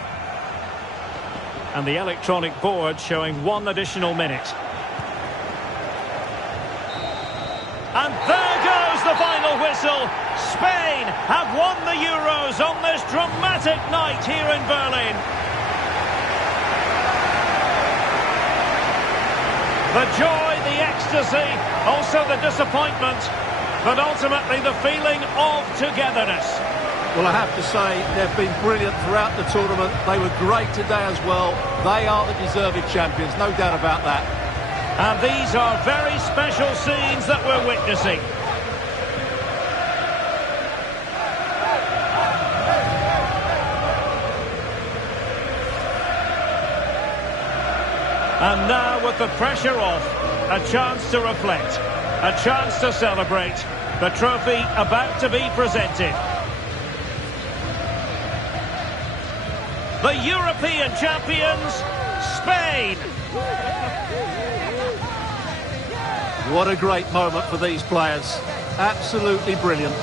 And the electronic board showing 1 additional minute. And there goes the final whistle. Spain have won the Euros on this dramatic night here in Berlin. The joy, the ecstasy, also the disappointment, but ultimately the feeling of togetherness. Well, I have to say, they've been brilliant throughout the tournament. They were great today as well. They are the deserving champions, no doubt about that. And these are very special scenes that we're witnessing. And now, with the pressure off, a chance to reflect, a chance to celebrate. The trophy about to be presented. The European champions, Spain. What a great moment for these players. Absolutely brilliant.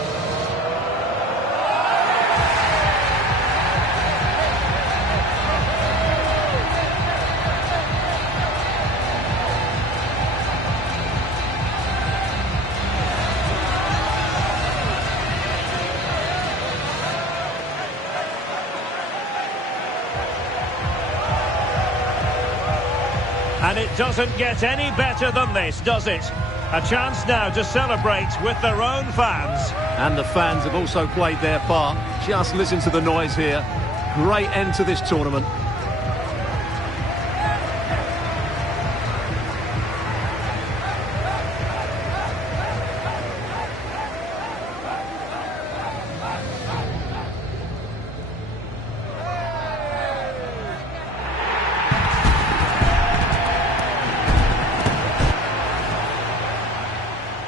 And it doesn't get any better than this, does it? A chance now to celebrate with their own fans. And the fans have also played their part. Just listen to the noise here. Great end to this tournament.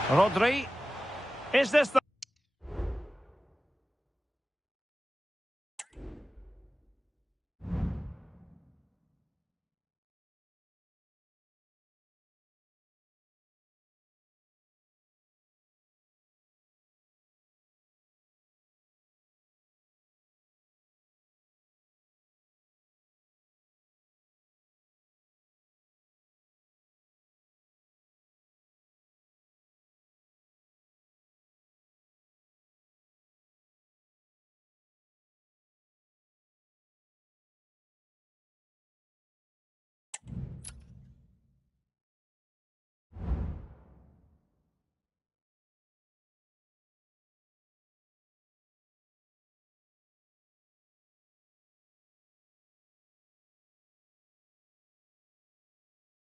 Rodri, is this the...